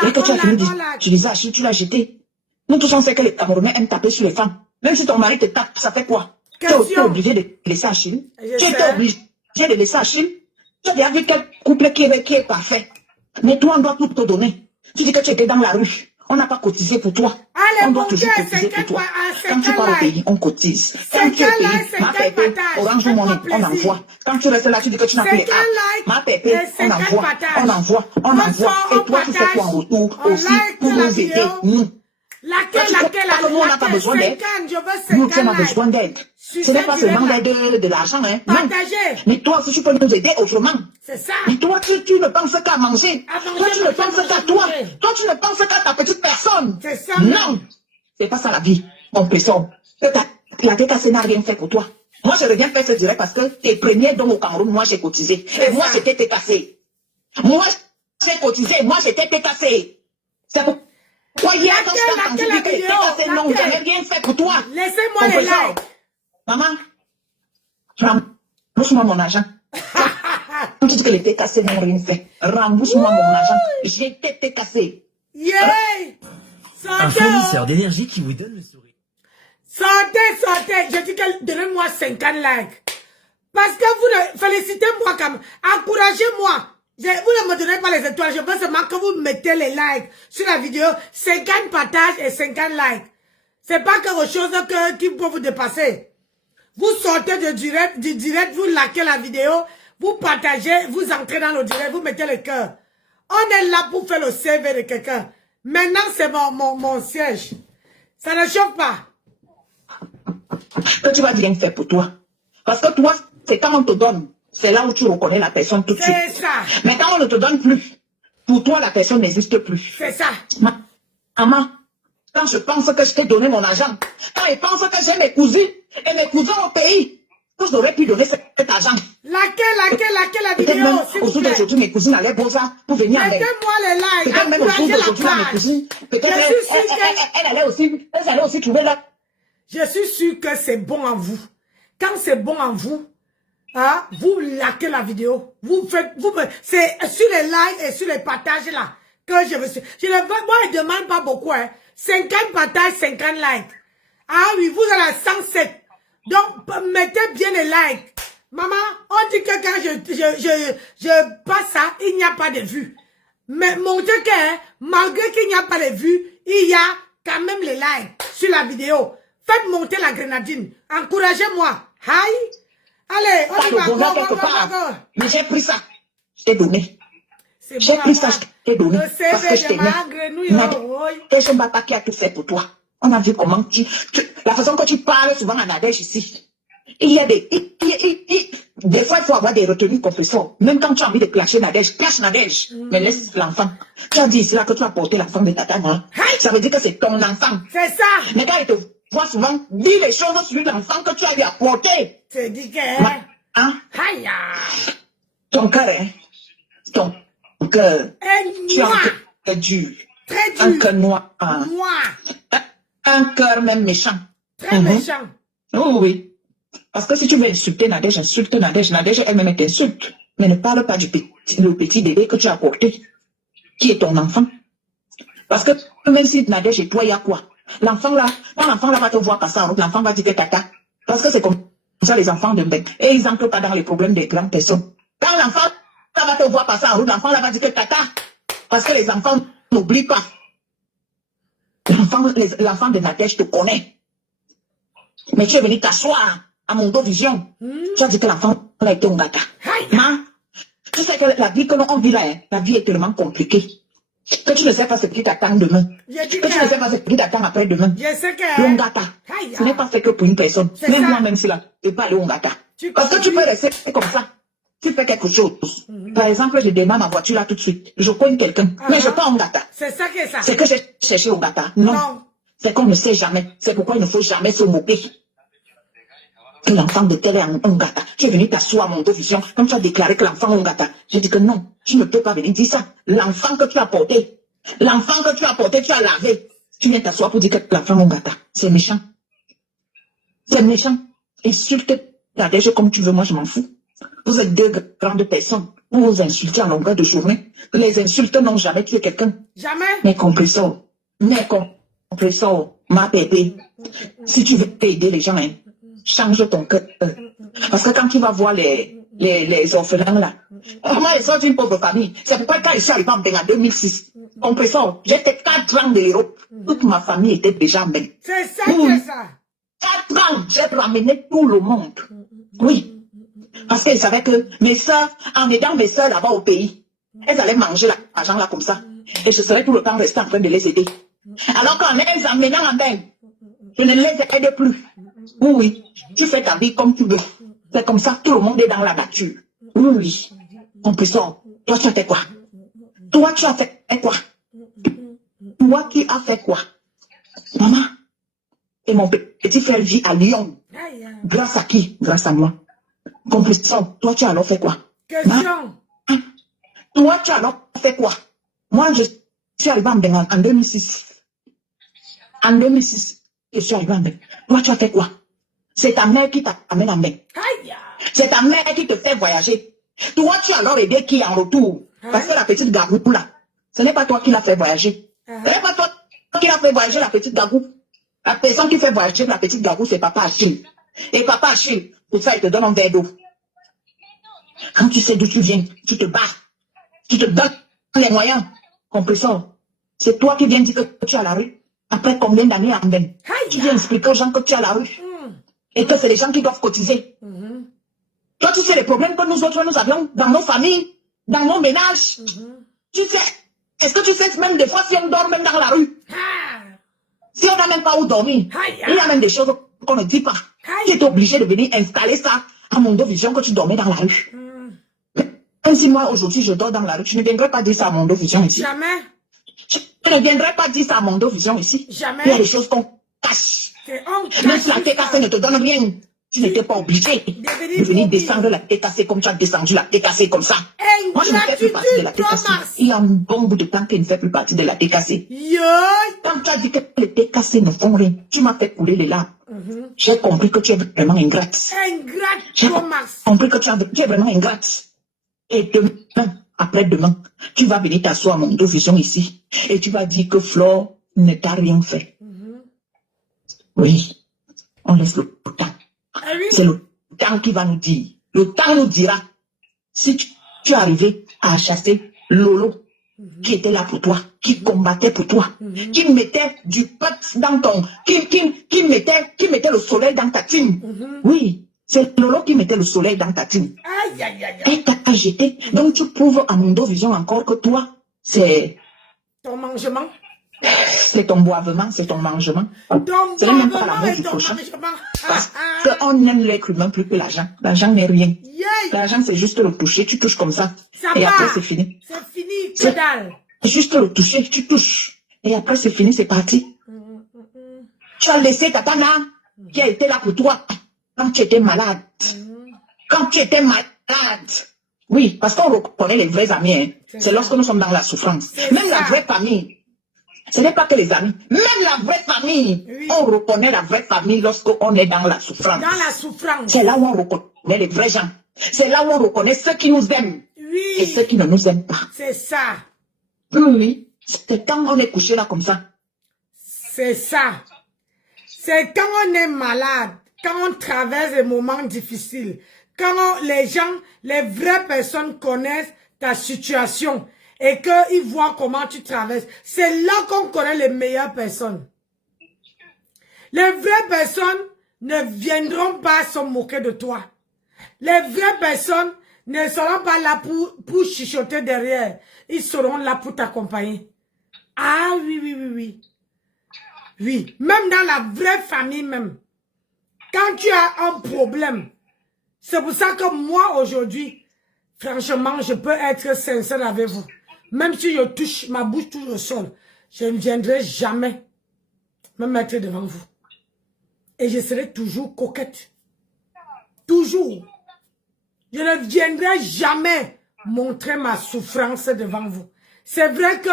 Et que tu as fini d'utiliser Achille, tu l'as jeté. Nous tous on sait que les Camerounais aiment taper sur les femmes. Même si ton mari te tape, ça fait quoi? Tu es obligé de laisser Achille. Tu étais obligé de laisser Achille. Tu as déjà vu quel couple qui est parfait. Mais toi, on doit tout te donner. Tu dis que tu étais dans la rue. On n'a pas cotisé pour toi. Allez, on doit toujours cotiser pour toi. Quand tu pars au pays, on cotise. Quand tu es payé, ma pépé, Orange Money, on envoie. Quand tu restes là, tu dis que tu n'as plus les cartes. Ma pépé, on envoie. Et toi, tu fais quoi en retour aussi pour nous aider, nous? Nous, on n'a pas besoin d'aide. Nous, tu as besoin d'aide. Ce n'est pas seulement d'aide de l'argent, hein. Non. Mais toi aussi, tu peux nous aider autrement. C'est ça. Mais toi, tu ne penses qu'à manger. Toi, tu ne penses qu'à toi. Toi, tu ne penses qu'à ta petite personne. C'est ça. Non. C'est pas ça la vie. Mon personne. La TKC n'a rien fait pour toi. Moi, je reviens faire ce direct parce que tes premiers dons au Cameroun, moi, j'ai cotisé. Et moi, j'étais TKC. Moi, j'ai cotisé. Moi, j'étais TKC. C'est pour... il y a dans cette activité, TKC, non, je n'ai rien fait pour toi. Laissez-moi les likes. Maman, rembourse-moi mon argent. Tu dis que les TKC n'ont rien fait. Rembourse-moi mon argent. J'ai été TKC. Yeah! Un fournisseur d'énergie qui vous donne le sourire. Sortez. Je dis que donnez-moi 50 likes. Parce que vous félicitez-moi comme encouragez-moi. Vous ne me donnez pas les étoiles. Je veux seulement que vous mettez les likes sur la vidéo. 50 partages et 50 likes. C'est pas quelque chose qui peut vous dépasser. Vous sortez du direct, vous likez la vidéo, vous partagez, vous entrez dans le direct, vous mettez le cœur. On est là pour faire le CV de quelqu'un. Maintenant, c'est mon siège. Ça ne chauffe pas. Que tu vas rien faire pour toi. Parce que toi, c'est quand on te donne. C'est là où tu reconnais la personne tout de suite. C'est ça. Mais quand on ne te donne plus, pour toi, la personne n'existe plus. C'est ça. Maman, quand je pense que je t'ai donné mon argent, quand je pense que j'ai mes cousines et mes cousins au pays, que j'aurais pu donner cet argent. Laquelle la vidéo, s'il au vous jour plaît. d'aujourd'hui, mes cousines allaient Beaux-Arts pour venir avec. Mettez-moi les likes. Peut-être même au jour d'aujourd'hui, mes cousines, peut-être elle allait aussi trouver là. Je suis sûre que c'est bon en vous. Quand c'est bon en vous, hein, vous likez la vidéo. C'est sur les likes et sur les partages là que je me suis. Moi, je ne demande pas beaucoup. Hein. 50 partages, 50 likes. Ah oui, vous êtes à 107. Donc, mettez bien les likes. Maman, on dit que quand je passe ça, il n'y a pas de vues. Mais montrez que, hein, malgré qu'il n'y a pas de vues, il y a quand même les likes sur la vidéo. Faites monter la grenadine. Encouragez-moi. Aïe. Allez, on y va. Go. Mais j'ai pris ça. Je t'ai donné. J'ai pris ça, je t'ai donné. Parce que je t'ai donné. Et je ne vais pas qui a tout fait pour toi. On a vu comment la façon que tu parles souvent à Nadège ici. Il y a des fois, il faut avoir des retenues compresseurs. Même quand tu as envie de clasher Nadège, clash Nadège. Mais laisse l'enfant. Tu as dit ici là que tu as porté l'enfant de ta maman. Ça veut dire que c'est ton enfant. C'est ça. Mais quand il te voit souvent, dis les choses sur l'enfant que tu as lui apporté. C'est dit que... Hein? Aïe. Ton cœur, hein? Ton cœur. Tu as un cœur dur. Très dur. Un cœur noir. Un cœur même méchant. Très méchant. Oh oui. Parce que si tu veux insulter Nadège, insulte Nadège. Nadège elle-même t'insulte. Mais ne parle pas du petit bébé que tu as apporté, qui est ton enfant. Parce que même si Nadège et toi, il y a quoi? L'enfant là, quand l'enfant là va te voir passer en route, l'enfant va dire que tata. Parce que c'est comme ça les enfants de bec. Et ils n'entrent pas dans les problèmes des grandes personnes. Quand l'enfant là va te voir passer en route, l'enfant là va dire que tata. Parce que les enfants n'oublient pas. L'enfant de Nadège te connaît. Mais tu es venu t'asseoir à Mondo Vision. Tu as dit que l'enfant a été un gâteau. Tu sais que la vie que l'on vit là, hein, la vie est tellement compliquée. Que tu ne sais pas ce qui t'attend demain. Que tu ne sais pas ce qui t'attend après-demain. Je sais que... L'ongata, ce n'est pas fait que pour une personne. Même moi, même si là, je ne peux pas aller au Ngata. Parce que tu peux rester comme ça. Tu fais quelque chose. Par exemple, je démarre ma voiture là tout de suite. Je connais quelqu'un. Mais je ne pas au Ngata. C'est ça que ça. C'est que j'ai cherché au Ngata. Non. C'est qu'on ne sait jamais. C'est pourquoi il ne faut jamais se moquer. Que l'enfant de tel est un gâteau. Tu es venu t'asseoir à mon vision, comme tu as déclaré que l'enfant est un gâteau. J'ai dit que non, tu ne peux pas venir dire ça. L'enfant que tu as porté, tu as lavé. Tu viens t'asseoir pour dire que l'enfant est un gâteau. C'est méchant. C'est méchant. Insulte Nadège comme tu veux, moi je m'en fous. Vous êtes deux grandes personnes. Vous vous insultez en longueur de journée. Les insultes n'ont jamais tué quelqu'un. Jamais. Mais compressor, ma bébé, si tu veux aider les gens, hein, change ton cœur. Parce que quand tu vas voir les orphelins là, moi ils sont d'une pauvre famille. C'est pourquoi quand je suis arrivé en 2006, compressor, j'étais 4 ans de l'Europe. Toute ma famille était déjà en Belgique. C'est ça, c'est ça. 4 ans, j'ai ramené tout le monde. Oui. Parce qu'ils savaient que mes soeurs, en aidant mes soeurs là-bas au pays, elles allaient manger l'argent là comme ça. Et je serais tout le temps resté en train de les aider. Alors qu'en les emmenant en bain, je ne les aide plus. Oui, tu fais ta vie comme tu veux. C'est comme ça, tout le monde est dans la nature. Oui, compressor, toi tu as fait quoi? Toi tu as fait quoi? Toi tu as fait quoi? Maman, et mon petit frère vit à Lyon. Grâce à qui? Grâce à moi. Compressor, toi tu as alors fait quoi? Question. Toi tu as alors fait quoi? Moi je suis arrivé en Bengale en 2006. En 2006, je suis arrivé en Bengale. Toi tu as fait quoi? C'est ta mère qui t'amène en bain. C'est ta mère qui te fait voyager. Toi, tu as alors aidé qui en retour? Parce que la petite Gagou, là, ce n'est pas toi qui l'as fait voyager. Ce n'est pas toi qui l'as fait voyager, la petite Gagou. La personne qui fait voyager la petite Gagou, c'est Papa Achille. Et Papa Achille, pour ça, il te donne un verre d'eau. Quand tu sais d'où tu viens, tu te bats. Tu te donnes les moyens. Compressor, c'est toi qui viens dire que tu es à la rue. Après combien d'années en vain? Tu viens expliquer aux gens que tu as la rue. Et que c'est les gens qui doivent cotiser. Toi, tu sais les problèmes que nous autres, nous avions dans nos familles, dans nos ménages. Tu sais, est-ce que tu sais même des fois si on dort même dans la rue? Si on n'a même pas où dormir, il y a même des choses qu'on ne dit pas. Tu es obligé de venir installer ça à Mondovision que tu dormais dans la rue. Même si moi, aujourd'hui, je dors dans la rue, tu ne viendrais pas dire ça à Mondovision ici. Jamais. Tu ne viendrais pas dire ça à Mondovision ici. Jamais. Il y a des choses qu'on cache. Même si la TKC ne te donne rien, tu n'étais pas obligé de venir descendre la TKC comme tu as descendu la TKC comme ça. Moi, je ne fais plus partie de la TKC. Il y a un bon bout de temps qu'elle ne fait plus partie de la TKC. Quand tu as dit que les TKC ne font rien, tu m'as fait couler les larmes. J'ai compris que tu es vraiment ingrate. J'ai compris que tu es vraiment ingrate. Et demain, après-demain, tu vas venir t'asseoir à Mondovision ici et tu vas dire que Flore ne t'a rien fait. Oui, on laisse le temps. C'est le temps qui va nous dire. Le temps nous dira si tu es arrivé à chasser Lolo, qui était là pour toi, qui combattait pour toi, qui mettait du pot dans ton... qui mettait le soleil dans ta team. Oui, c'est Lolo qui mettait le soleil dans ta team. Et t'as jeté. Donc tu prouves à Mondovision encore que toi, c'est... ton mangement. C'est ton boivement, c'est ton mangement. Ce n'est même pas l'amour du cochon. Parce qu'on aime l'être humain plus que l'argent. L'argent n'est rien. L'argent, c'est juste le toucher. Tu touches comme ça. Et après, c'est fini. C'est fini, que dalle. Juste le toucher, tu touches. Et après, c'est fini, c'est parti. Tu as laissé Tatana, qui a été là pour toi, quand tu étais malade. Quand tu étais malade. Oui, parce qu'on reconnaît les vrais amis. Hein. C'est lorsque nous sommes dans la souffrance. Même la vraie famille. Ce n'est pas que les amis. Même la vraie famille. On reconnaît la vraie famille lorsqu'on est dans la souffrance. Dans la souffrance. C'est là où on reconnaît les vrais gens. C'est là où on reconnaît ceux qui nous aiment. Et ceux qui ne nous aiment pas. C'est ça. Oui. C'est quand on est couché là comme ça. C'est ça. C'est quand on est malade. Quand on traverse des moments difficiles. Quand les gens, les vraies personnes connaissent ta situation. Et qu'ils voient comment tu traverses. C'est là qu'on connaît les meilleures personnes. Les vraies personnes ne viendront pas se moquer de toi. Les vraies personnes ne seront pas là pour chuchoter derrière. Ils seront là pour t'accompagner. Ah oui, oui, oui, oui. Oui, même dans la vraie famille même. Quand tu as un problème, c'est pour ça que moi aujourd'hui, franchement, je peux être sincère avec vous. Même si je touche, ma bouche touche au sol, je ne viendrai jamais me mettre devant vous. Et je serai toujours coquette. Toujours. Je ne viendrai jamais montrer ma souffrance devant vous. C'est vrai que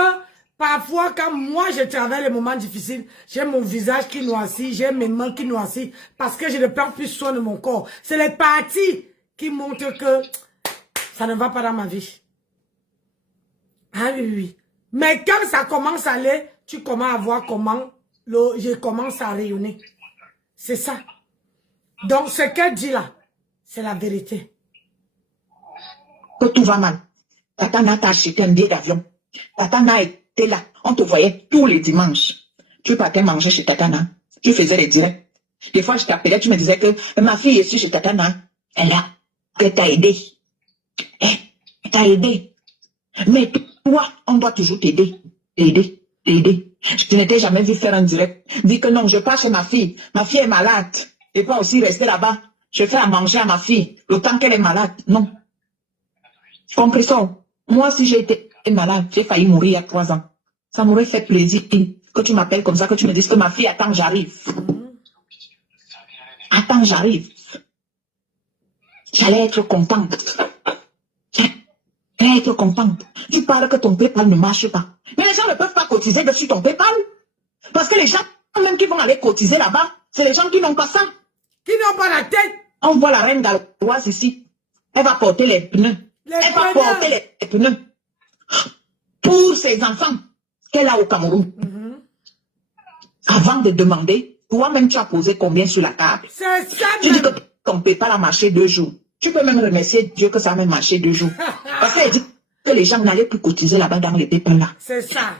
parfois, quand moi je traverse les moments difficiles, j'ai mon visage qui noircit, j'ai mes mains qui noircissent, parce que je ne prends plus soin de mon corps. C'est les parties qui montrent que ça ne va pas dans ma vie. Ah oui, oui. Mais quand ça commence à aller, tu commences à voir comment je commence à rayonner. C'est ça. Donc, ce qu'elle dit là, c'est la vérité. Que tout va mal. Tatana t'a acheté un billet d'avion. Tatana était là. On te voyait tous les dimanches. Tu partais manger chez Tatana. Tu faisais les directs. Des fois, je t'appelais, tu me disais que ma fille est ici chez Tatana. Elle est là. Elle t'a aidé. Elle t'a aidé. Mais toi, on doit toujours t'aider. T'aider. Je ne t'ai jamais vu faire un direct. Dis que non, je pars chez ma fille. Ma fille est malade. Et pas aussi rester là-bas. Je fais à manger à ma fille. Le temps qu'elle est malade. Non. Compris ça? Moi, si j'ai été malade, j'ai failli mourir il y a 3 ans. Ça m'aurait fait plaisir que tu m'appelles comme ça, que tu me dises que ma fille, attends, j'arrive. Attends, j'arrive. J'allais être contente. J'allais être contente. Tu parles que ton PayPal ne marche pas. Mais les gens ne peuvent pas cotiser dessus ton PayPal. Parce que les gens, même qui vont aller cotiser là-bas, c'est les gens qui n'ont pas ça. Qui n'ont pas la tête. On voit la reine galloise ici. Elle va porter les pneus. Elle va porter les pneus. Pour ses enfants qu'elle a au Cameroun. Avant de demander, toi-même tu as posé combien sur la table. C'est ça. Tu dis que ton PayPal a marché 2 jours. Tu peux même remercier Dieu que ça a même marché 2 jours. Parce qu'elle dit que les gens n'allaient plus cotiser là-bas dans les PayPal là. C'est ça.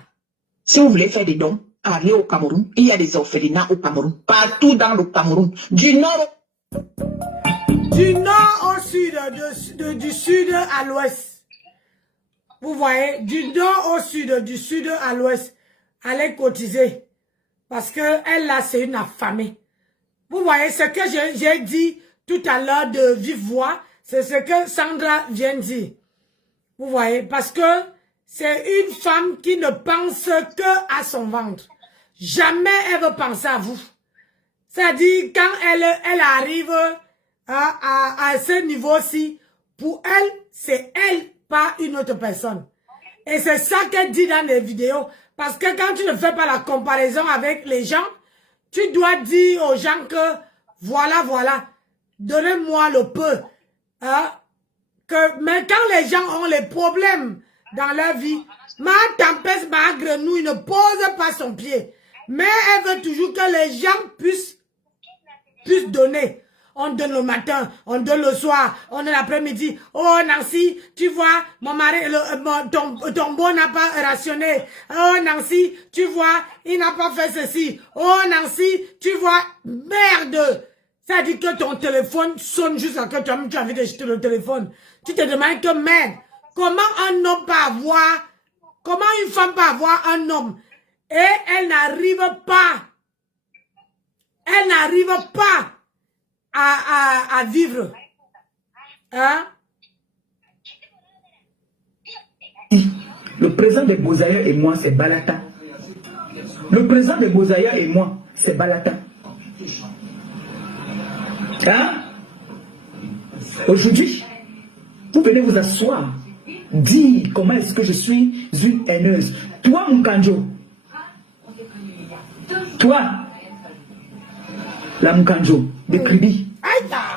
Si vous voulez faire des dons, aller au Cameroun, il y a des orphelinats au Cameroun, partout dans le Cameroun, du nord au sud, du sud à l'ouest. Vous voyez, du nord au sud, du sud à l'ouest, allez cotiser. Parce que elle là, c'est une affamée. Vous voyez, ce que j'ai dit tout à l'heure de vive voix, c'est ce que Sandra vient de dire. Vous voyez, parce que c'est une femme qui ne pense que à son ventre. Jamais elle veut penser à vous. C'est-à-dire, quand elle arrive à ce niveau-ci, pour elle, c'est elle, pas une autre personne. Et c'est ça qu'elle dit dans les vidéos. Parce que quand tu ne fais pas la comparaison avec les gens, tu dois dire aux gens que, voilà, donnez-moi le peu. Mais quand les gens ont les problèmes dans leur vie, ma tempête, ma grenouille ne pose pas son pied. Mais elle veut toujours que les gens puissent donner. On donne le matin, on donne le soir, on donne l'après-midi. Oh Nancy, tu vois, mon mari, ton beau n'a pas rationné. Oh Nancy, tu vois, il n'a pas fait ceci. Oh Nancy, tu vois, merde. Ça dit que ton téléphone sonne jusqu'à que tu as envie de jeter le téléphone. Tu te demandes que merde, comment un homme peut avoir, comment une femme peut avoir un homme et elle n'arrive pas à vivre. Hein? Le président de Bozaya et moi, c'est Balata. Le président de Bozaya et moi, c'est Balata. Hein? Aujourd'hui, vous venez vous asseoir, dire comment est-ce que je suis une haineuse. Toi, mon Kanjo, toi, la Mkanjo, de Kribi,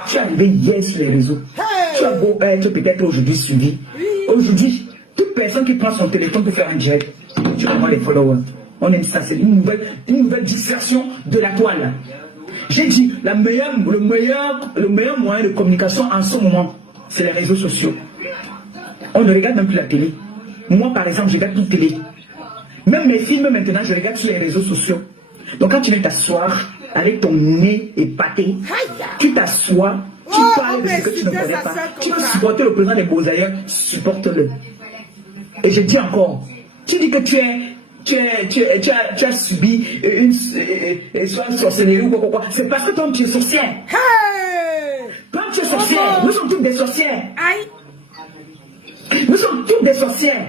tu es arrivé hier sur les réseaux. Tu as beau être peut-être aujourd'hui suivi. Aujourd'hui, toute personne qui prend son téléphone pour faire un direct, tu vas voir les followers. On aime ça, c'est une nouvelle distraction de la toile. J'ai dit, le meilleur moyen de communication en ce moment, c'est les réseaux sociaux. On ne regarde même plus la télé. Moi, par exemple, je regarde plus la télé. Même mes films, maintenant, je regarde sur les réseaux sociaux. Donc, quand tu viens t'asseoir avec ton nez épaté, tu t'assois, tu parles de ce que tu ne connais pas. Tu veux supporter le président des Bozaya, supporte-le. Et je dis encore, tu dis que tu as subi une sorcellerie ou quoi. C'est parce que toi, tu es sorcière. Quand tu es sorcière, nous sommes toutes des sorcières. Nous sommes toutes des sorcières.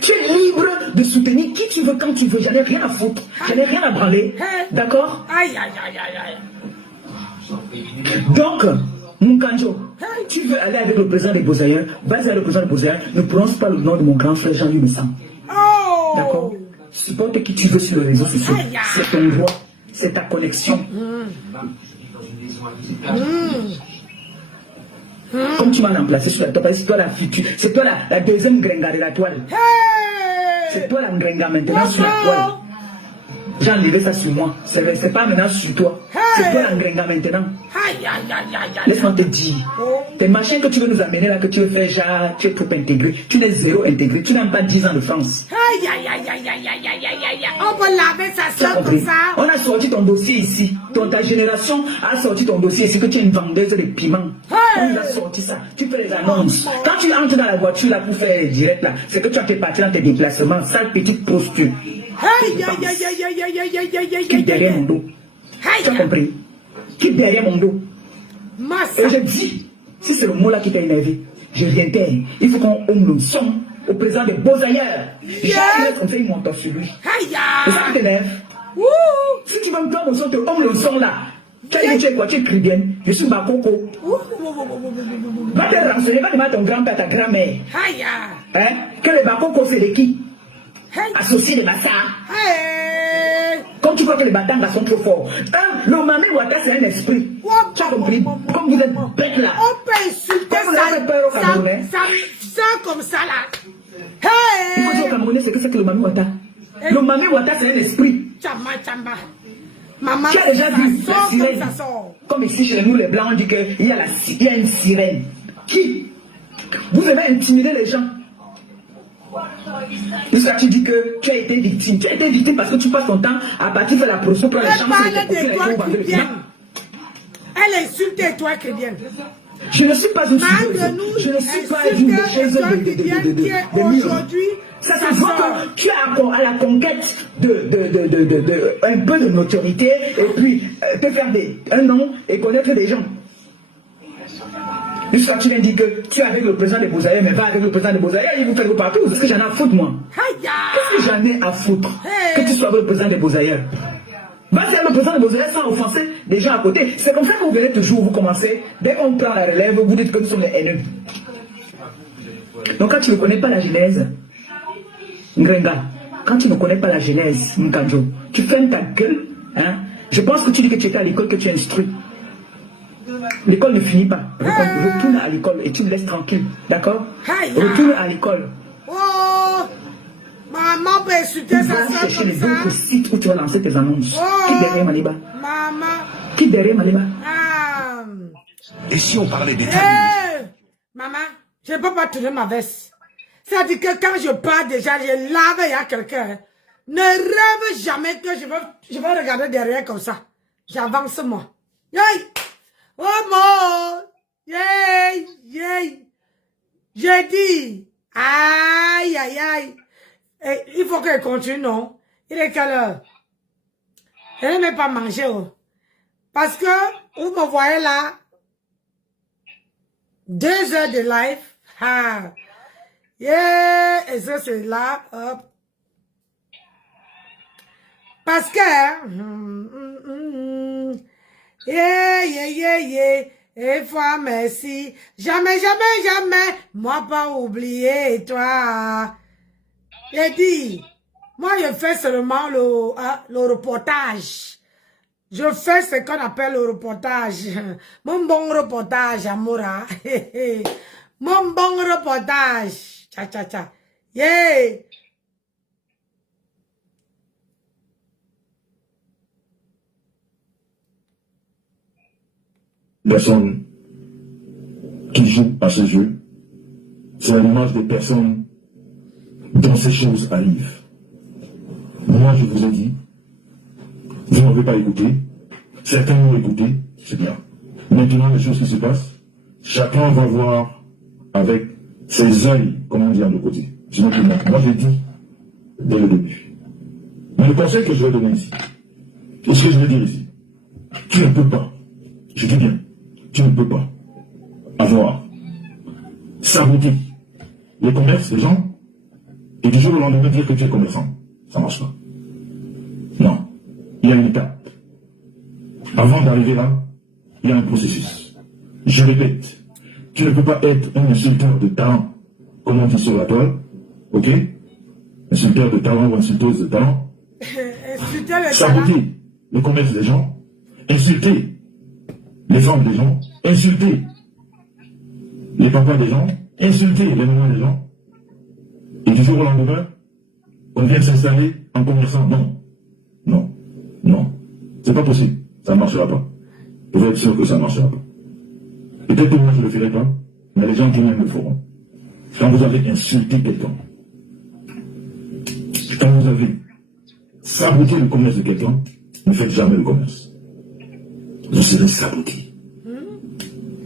Tu es libre de soutenir qui tu veux quand tu veux. J'en ai rien à foutre. J'en ai rien à branler. D'accord? Donc, mon Kanjo, tu veux aller avec le président des Bozaya, vas-y avec le président des Bozaya, ne prononce pas le nom de mon grand frère Jean-Louis Messam. D'accord? Supporte qui tu veux sur les réseaux sociaux. C'est ton droit. C'est ta connexion. Comme tu m'as remplacé sur la toile, c'est toi la future, c'est toi la deuxième grenga de la toile. C'est toi la grenga maintenant sur la toile. J'ai enlevé ça sur moi. C'est pas maintenant sur toi. C'est toi la grenga maintenant. Laisse-moi te dire. Tes machins que tu veux nous amener là, que tu veux faire genre, tu es trop intégré. Tu n'es zéro intégré. Tu n'as pas 10 ans de France. On peut laver sa soeur comme ça. On a sorti ton dossier ici. Ta génération a sorti ton dossier ici que tu es une vendeuse de piments. On nous a sorti ça. Tu fais les annonces. Quand tu entres dans la voiture là pour faire les directs là, c'est que tu as fait partir dans tes déplacements. Sale petite posture. Qui derrière mon dos. Tu as compris? Qui derrière mon dos. Et je dis, si c'est le mot là qui t'a énervé, je réitère. Il faut qu'on le son au président des Bozaya. Jamais comme ça il monte sur lui. Et ça t'énerve. Si tu veux me faire le son, le son là. Tu es quoi? Tu écris bien. Je suis Bakoko. Va te renseigner, va demander à ton grand-père, ta grand-mère. Hein? Que les Bakoko c'est de qui? Associé de Massa. Comme tu vois que les Batanga sont trop forts. Le Mamé Ouattara c'est un esprit. Tu as compris? Comme vous êtes bêtes là. On peut insulter ça comme ça là. Il faut dire au Camerounais ce que c'est que le Mamé Ouattara. Le Mamé Ouattara c'est un esprit. Chamba. Maman, tu as déjà vu la sirène. Comme ici chez nous les Blancs on dit qu'il y a une sirène. Qui? Vous aimez intimider les gens. Jusqu'à tu dis que tu as été victime. Tu as été victime parce que tu passes ton temps à bâtir faire la promotion pour les gens qui Elle insulte les toits chrétiennes. Je ne suis pas une je ne suis pas une chaise de aujourd'hui. Ça se voit que tu es à la conquête un peu de notoriété et puis te faire un nom et connaître des gens. Jusqu'à tu viens dire que tu es avec le président de Bozaïa, mais va avec le président de Bozaïa, il vous fait le partout. C'est ce que j'en ai à foutre, moi. Qu'est-ce que j'en ai à foutre que tu sois avec le président de Bozaïa? Va faire le président de Bozaïa sans offenser des gens à côté. C'est comme ça que vous venez toujours, vous commencez, dès qu'on prend la relève, vous dites que nous sommes les haineux. Donc quand tu ne connais pas la genèse, Ngrenga, quand tu ne connais pas la genèse, Nkanjo, tu fermes ta gueule, hein? Je pense que tu dis que tu étais à l'école, que tu instruis. L'école ne finit pas. Retourne à l'école et tu me laisses tranquille. D'accord? Retourne à l'école. Oh! Maman peut insulter sa soeur chercher les autres comme ça. sites où tu vas lancer tes annonces. Qui derrière Maliba? Maman. Qui derrière Maliba? Et si on parlait des Maman, je ne peux pas tourner ma veste. C'est-à-dire que quand je pars déjà, je lave, il y a quelqu'un. Ne rêve jamais que je vais regarder derrière comme ça. J'avance moi. Yay! Oh mon! Yay! Yay! J'ai dit! Aïe, aïe, aïe! Et il faut qu'elle continue, non? Il est quelle heure? Elle n'est pas mangé, oh. Parce que, vous me voyez là, 2 heures de live. Ah! Yeah! Et ça, c'est là, hop. Parce que, yeah, yeah, yeah, yeah. Et fois, merci. Jamais, jamais, jamais. Moi, pas oublier, toi. J'ai dit, moi, je fais seulement le reportage. Je fais ce qu'on appelle le reportage. Mon bon reportage, Amoura. Mon bon reportage. Cha, cha, cha. Yeah. Personne qui joue à ce jeu, c'est l'image des personnes dont ces choses arrivent. Moi, je vous ai dit, vous n'avez pas écouté, certains m'ont écouté, c'est bien. Maintenant, les choses qui se passent, chacun va voir avec ses yeux, comment dire, de côté. Sinon, moi, je dis dès le début. Mais le conseil que je vais donner ici, et ce que je vais dire ici, tu ne peux pas, je dis bien, tu ne peux pas avoir saboté les commerces des gens et du jour au lendemain dire que tu es commerçant. Ça ne marche pas. Non. Il y a une étape. Avant d'arriver là, il y a un processus. Je répète, tu ne peux pas être un insulteur de talent, comme on dit sur la toile, ok? Insulteur de talent ou insulteuse de talent. Saboter le commerce des gens, insulter les femmes des gens, insulter les papas des gens, insulter les mamans des gens, et du jour au lendemain, on vient s'installer en commerçant. Non, non, non, c'est pas possible, ça ne marchera pas. Vous pouvez être sûr que ça ne marchera pas. Peut-être que moi je ne le ferai pas, mais les gens qui m'aiment le feront. Quand vous avez insulté quelqu'un, quand vous avez saboté le commerce de quelqu'un, ne faites jamais le commerce. Vous serez saboté.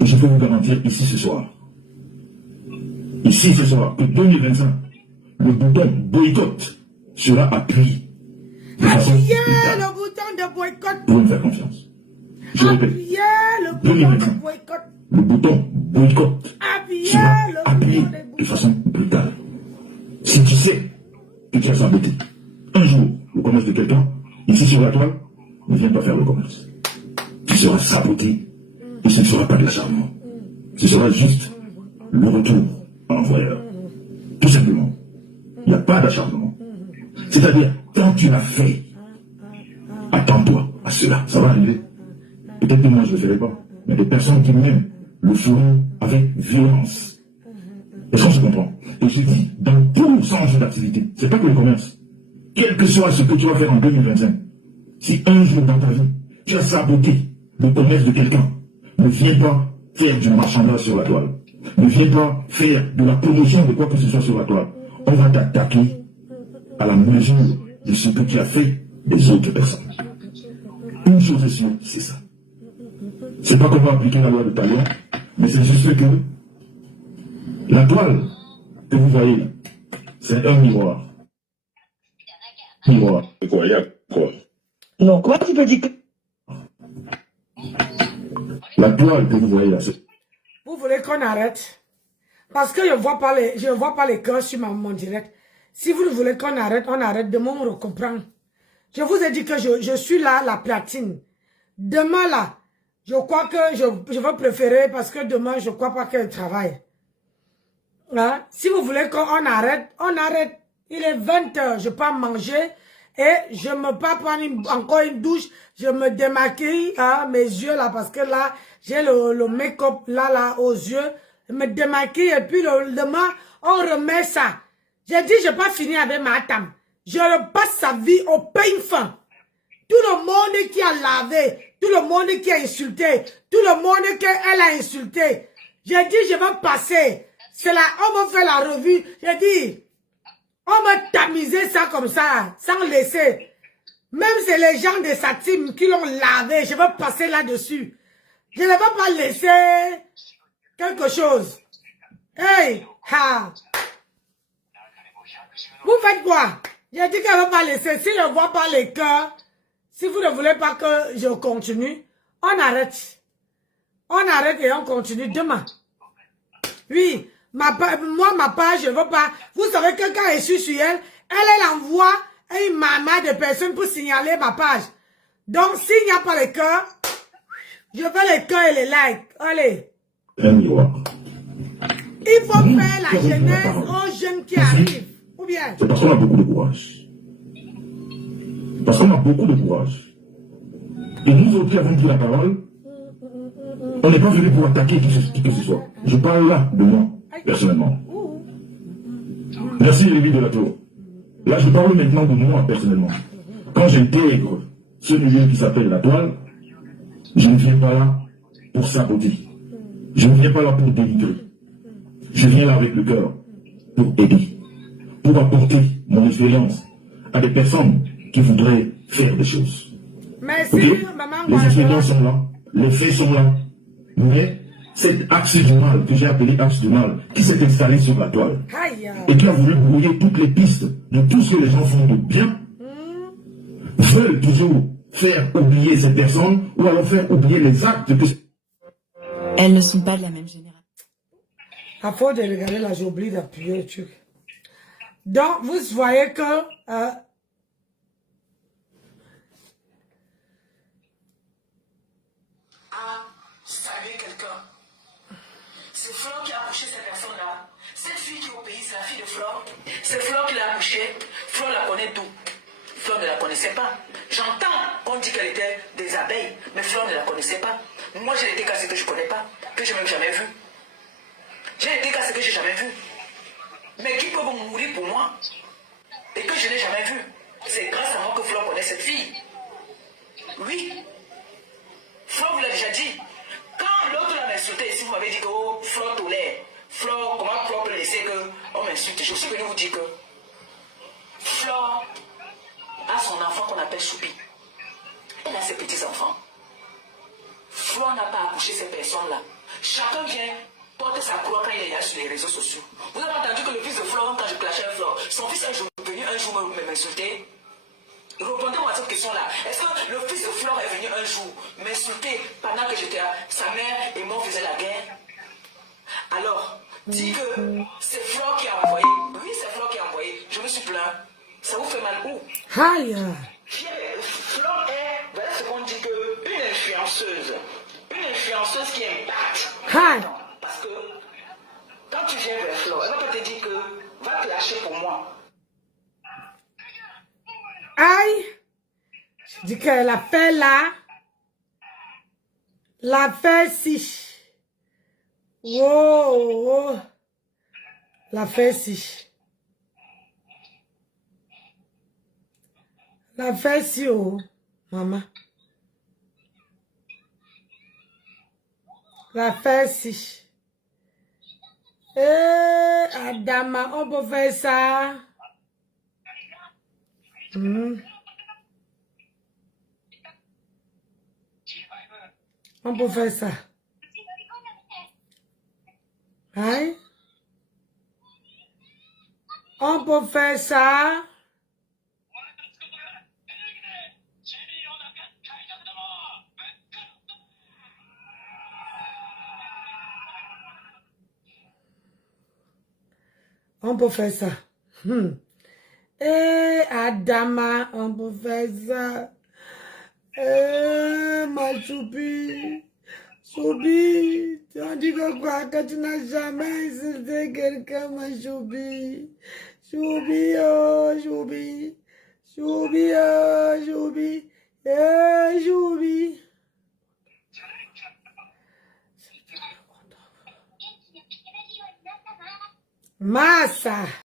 Et je peux vous garantir ici ce soir, que 2025, le bouton boycott sera appuyé de façon brutale. Le bouton de boycott. Vous me faire confiance. Je répète, le 2025, le bouton boycott sera appuyé de façon brutale. Si tu sais que tu as saboté un jour le commerce de quelqu'un, ici sur la toile, ne viens pas faire le commerce. Tu seras saboté et ce ne sera pas de l'acharnement. Ce sera juste le retour à l'envoyeur. Tout simplement. Il n'y a pas d'acharnement. C'est-à-dire, quand tu l'as fait, attends-toi à cela. Ça va arriver. Peut-être que moi je ne le ferai pas. Mais des personnes qui m'aiment le feront avec violence. Est-ce qu'on se comprend? Et je dis, dans tout sens d'activité, c'est pas que le commerce. Quel que soit ce que tu vas faire en 2025, si un jour dans ta vie, tu as saboté le commerce de quelqu'un, ne viens pas faire du marchandage sur la toile. Ne viens pas faire de la promotion de quoi que ce soit sur la toile. on va t'attaquer à la mesure de ce que tu as fait des autres personnes. Une chose est sûre, c'est ça. C'est pas qu'on va appliquer la loi de Talion, mais c'est juste que la toile que vous voyez là, c'est un miroir. Miroir. C'est quoi, il y a quoi? Non, comment tu peux dire que... La toile que vous voyez là, c'est... Vous voulez qu'on arrête? Parce que je ne vois pas les cœurs sur mon direct. Si vous voulez qu'on arrête, on arrête. Demain, on recomprend. Je vous ai dit que je suis là, la platine. Demain, là, je crois que je vais préférer parce que demain, je ne crois pas qu'elle travaille. Hein? Si vous voulez qu'on arrête, on arrête. Il est 20h, je peux manger et je me prends encore une douche. Je me démaquille, hein, mes yeux là, parce que là, j'ai le make-up là, aux yeux. Je me démaquille et puis le lendemain, on remet ça. J'ai dit, je n'ai pas fini avec ma tante. Je repasse sa vie au pain fin. Tout le monde qui a lavé, tout le monde qui a insulté, tout le monde qu'elle a insulté. J'ai dit, je vais passer. C'est là, on me fait la revue. J'ai dit, on m'a tamisé ça comme ça, sans laisser. Même c'est les gens de sa team qui l'ont lavé, je vais passer là-dessus. Je ne vais pas laisser quelque chose. Hey, ha. Vous faites quoi? J'ai dit qu'elle ne va pas laisser. Si je ne vois pas les cœurs, si vous ne voulez pas que je continue, on arrête. On arrête et on continue demain. Oui, ma page, je ne veux pas. Vous savez que quand je suis sur elle, elle envoie une maman de personnes pour signaler ma page. Donc, s'il n'y a pas les cœurs, je veux les cœurs et les likes. Allez. Il faut faire la jeunesse aux jeunes qui arrivent. Ou bien? C'est parce qu'on a beaucoup de courage. Parce qu'on a beaucoup de courage. Et nous autres qui avons pris la parole, on n'est pas venu pour attaquer qui que ce soit. Je parle là de moi, personnellement. Merci Lévi de la Tour. Là, je parle maintenant de moi, personnellement. Quand j'intègre ce milieu qui s'appelle la toile, je ne viens pas là pour saboter. Je ne viens pas là pour délivrer. Je viens là avec le cœur pour aider, pour apporter mon expérience à des personnes qui voudraient faire des choses. Merci, okay? maman. Les expériences sont là, les faits sont là, mais cet axe du mal, que j'ai appelé axe du mal, qui s'est installé sur la toile, et qui a voulu brouiller toutes les pistes de tout ce que les gens font de bien, veulent toujours faire oublier ces personnes, ou alors faire oublier les actes que... Elles ne sont pas de la même génération. À force de regarder là, j'oublie d'appuyer le truc. Donc, vous voyez que... saluer quelqu'un. C'est Flore qui a accouché cette personne-là. Cette fille qui est au pays, c'est la fille de Flore. C'est Flore qui l'a accouchée. Flore la connaît tout. Flore ne la connaissait pas. J'entends qu'on dit qu'elle était des abeilles, mais Flore ne la connaissait pas. Moi, j'ai été cassée que je ne connais pas, que je n'ai même jamais vu. J'ai été cassée que je n'ai jamais vu. Mais qui peut mourir pour moi et que je n'ai jamais vu. C'est grâce à moi que Flore connaît cette fille. Oui. Flore vous l'a déjà dit. Quand l'autre l'a insulté, si vous m'avez dit que oh, Flore tolère, Flore, comment Flore peut laisser qu'on m'insulte, je suis venu vous dire que Flore a son enfant qu'on appelle Choupi. Elle a ses petits-enfants. Flore n'a pas accouché ces personnes-là. Chacun vient porter sa croix quand il est là sur les réseaux sociaux. Vous avez entendu que le fils de Flore, quand je clashais avec Flore, son fils est venu un jour m'insulter. Répondez-moi à cette question-là. Est-ce que le fils de Flore est venu un jour m'insulter pendant que j'étais là, sa mère et moi faisaient la guerre? Alors, dis que c'est Flore qui a envoyé. Oui, c'est Flore qui a envoyé. Je me suis plaint. Ça vous fait mal où? Aïe! Flore est, voilà ce qu'on dit que une influenceuse qui impacte. Aïe! Parce que quand tu viens vers Flore, elle va pas te dire que va te lâcher pour moi. Aïe! Je dis qu'elle a fait là. La fait si. Wow! La fait si. La fait si, oh, maman. La fait si. Adama, on peut faire ça. On peut faire ça. Hein? On peut faire ça. On peut faire ça. Eh, Adama, on peut faire ça. Eh, ma choupi. Choupi, on dit que quoi, que tu n'as jamais insulté quelqu'un, ma choupi. Choupi, oh, choupi. Choupi, oh, choupi. Eh, choupi. Massa.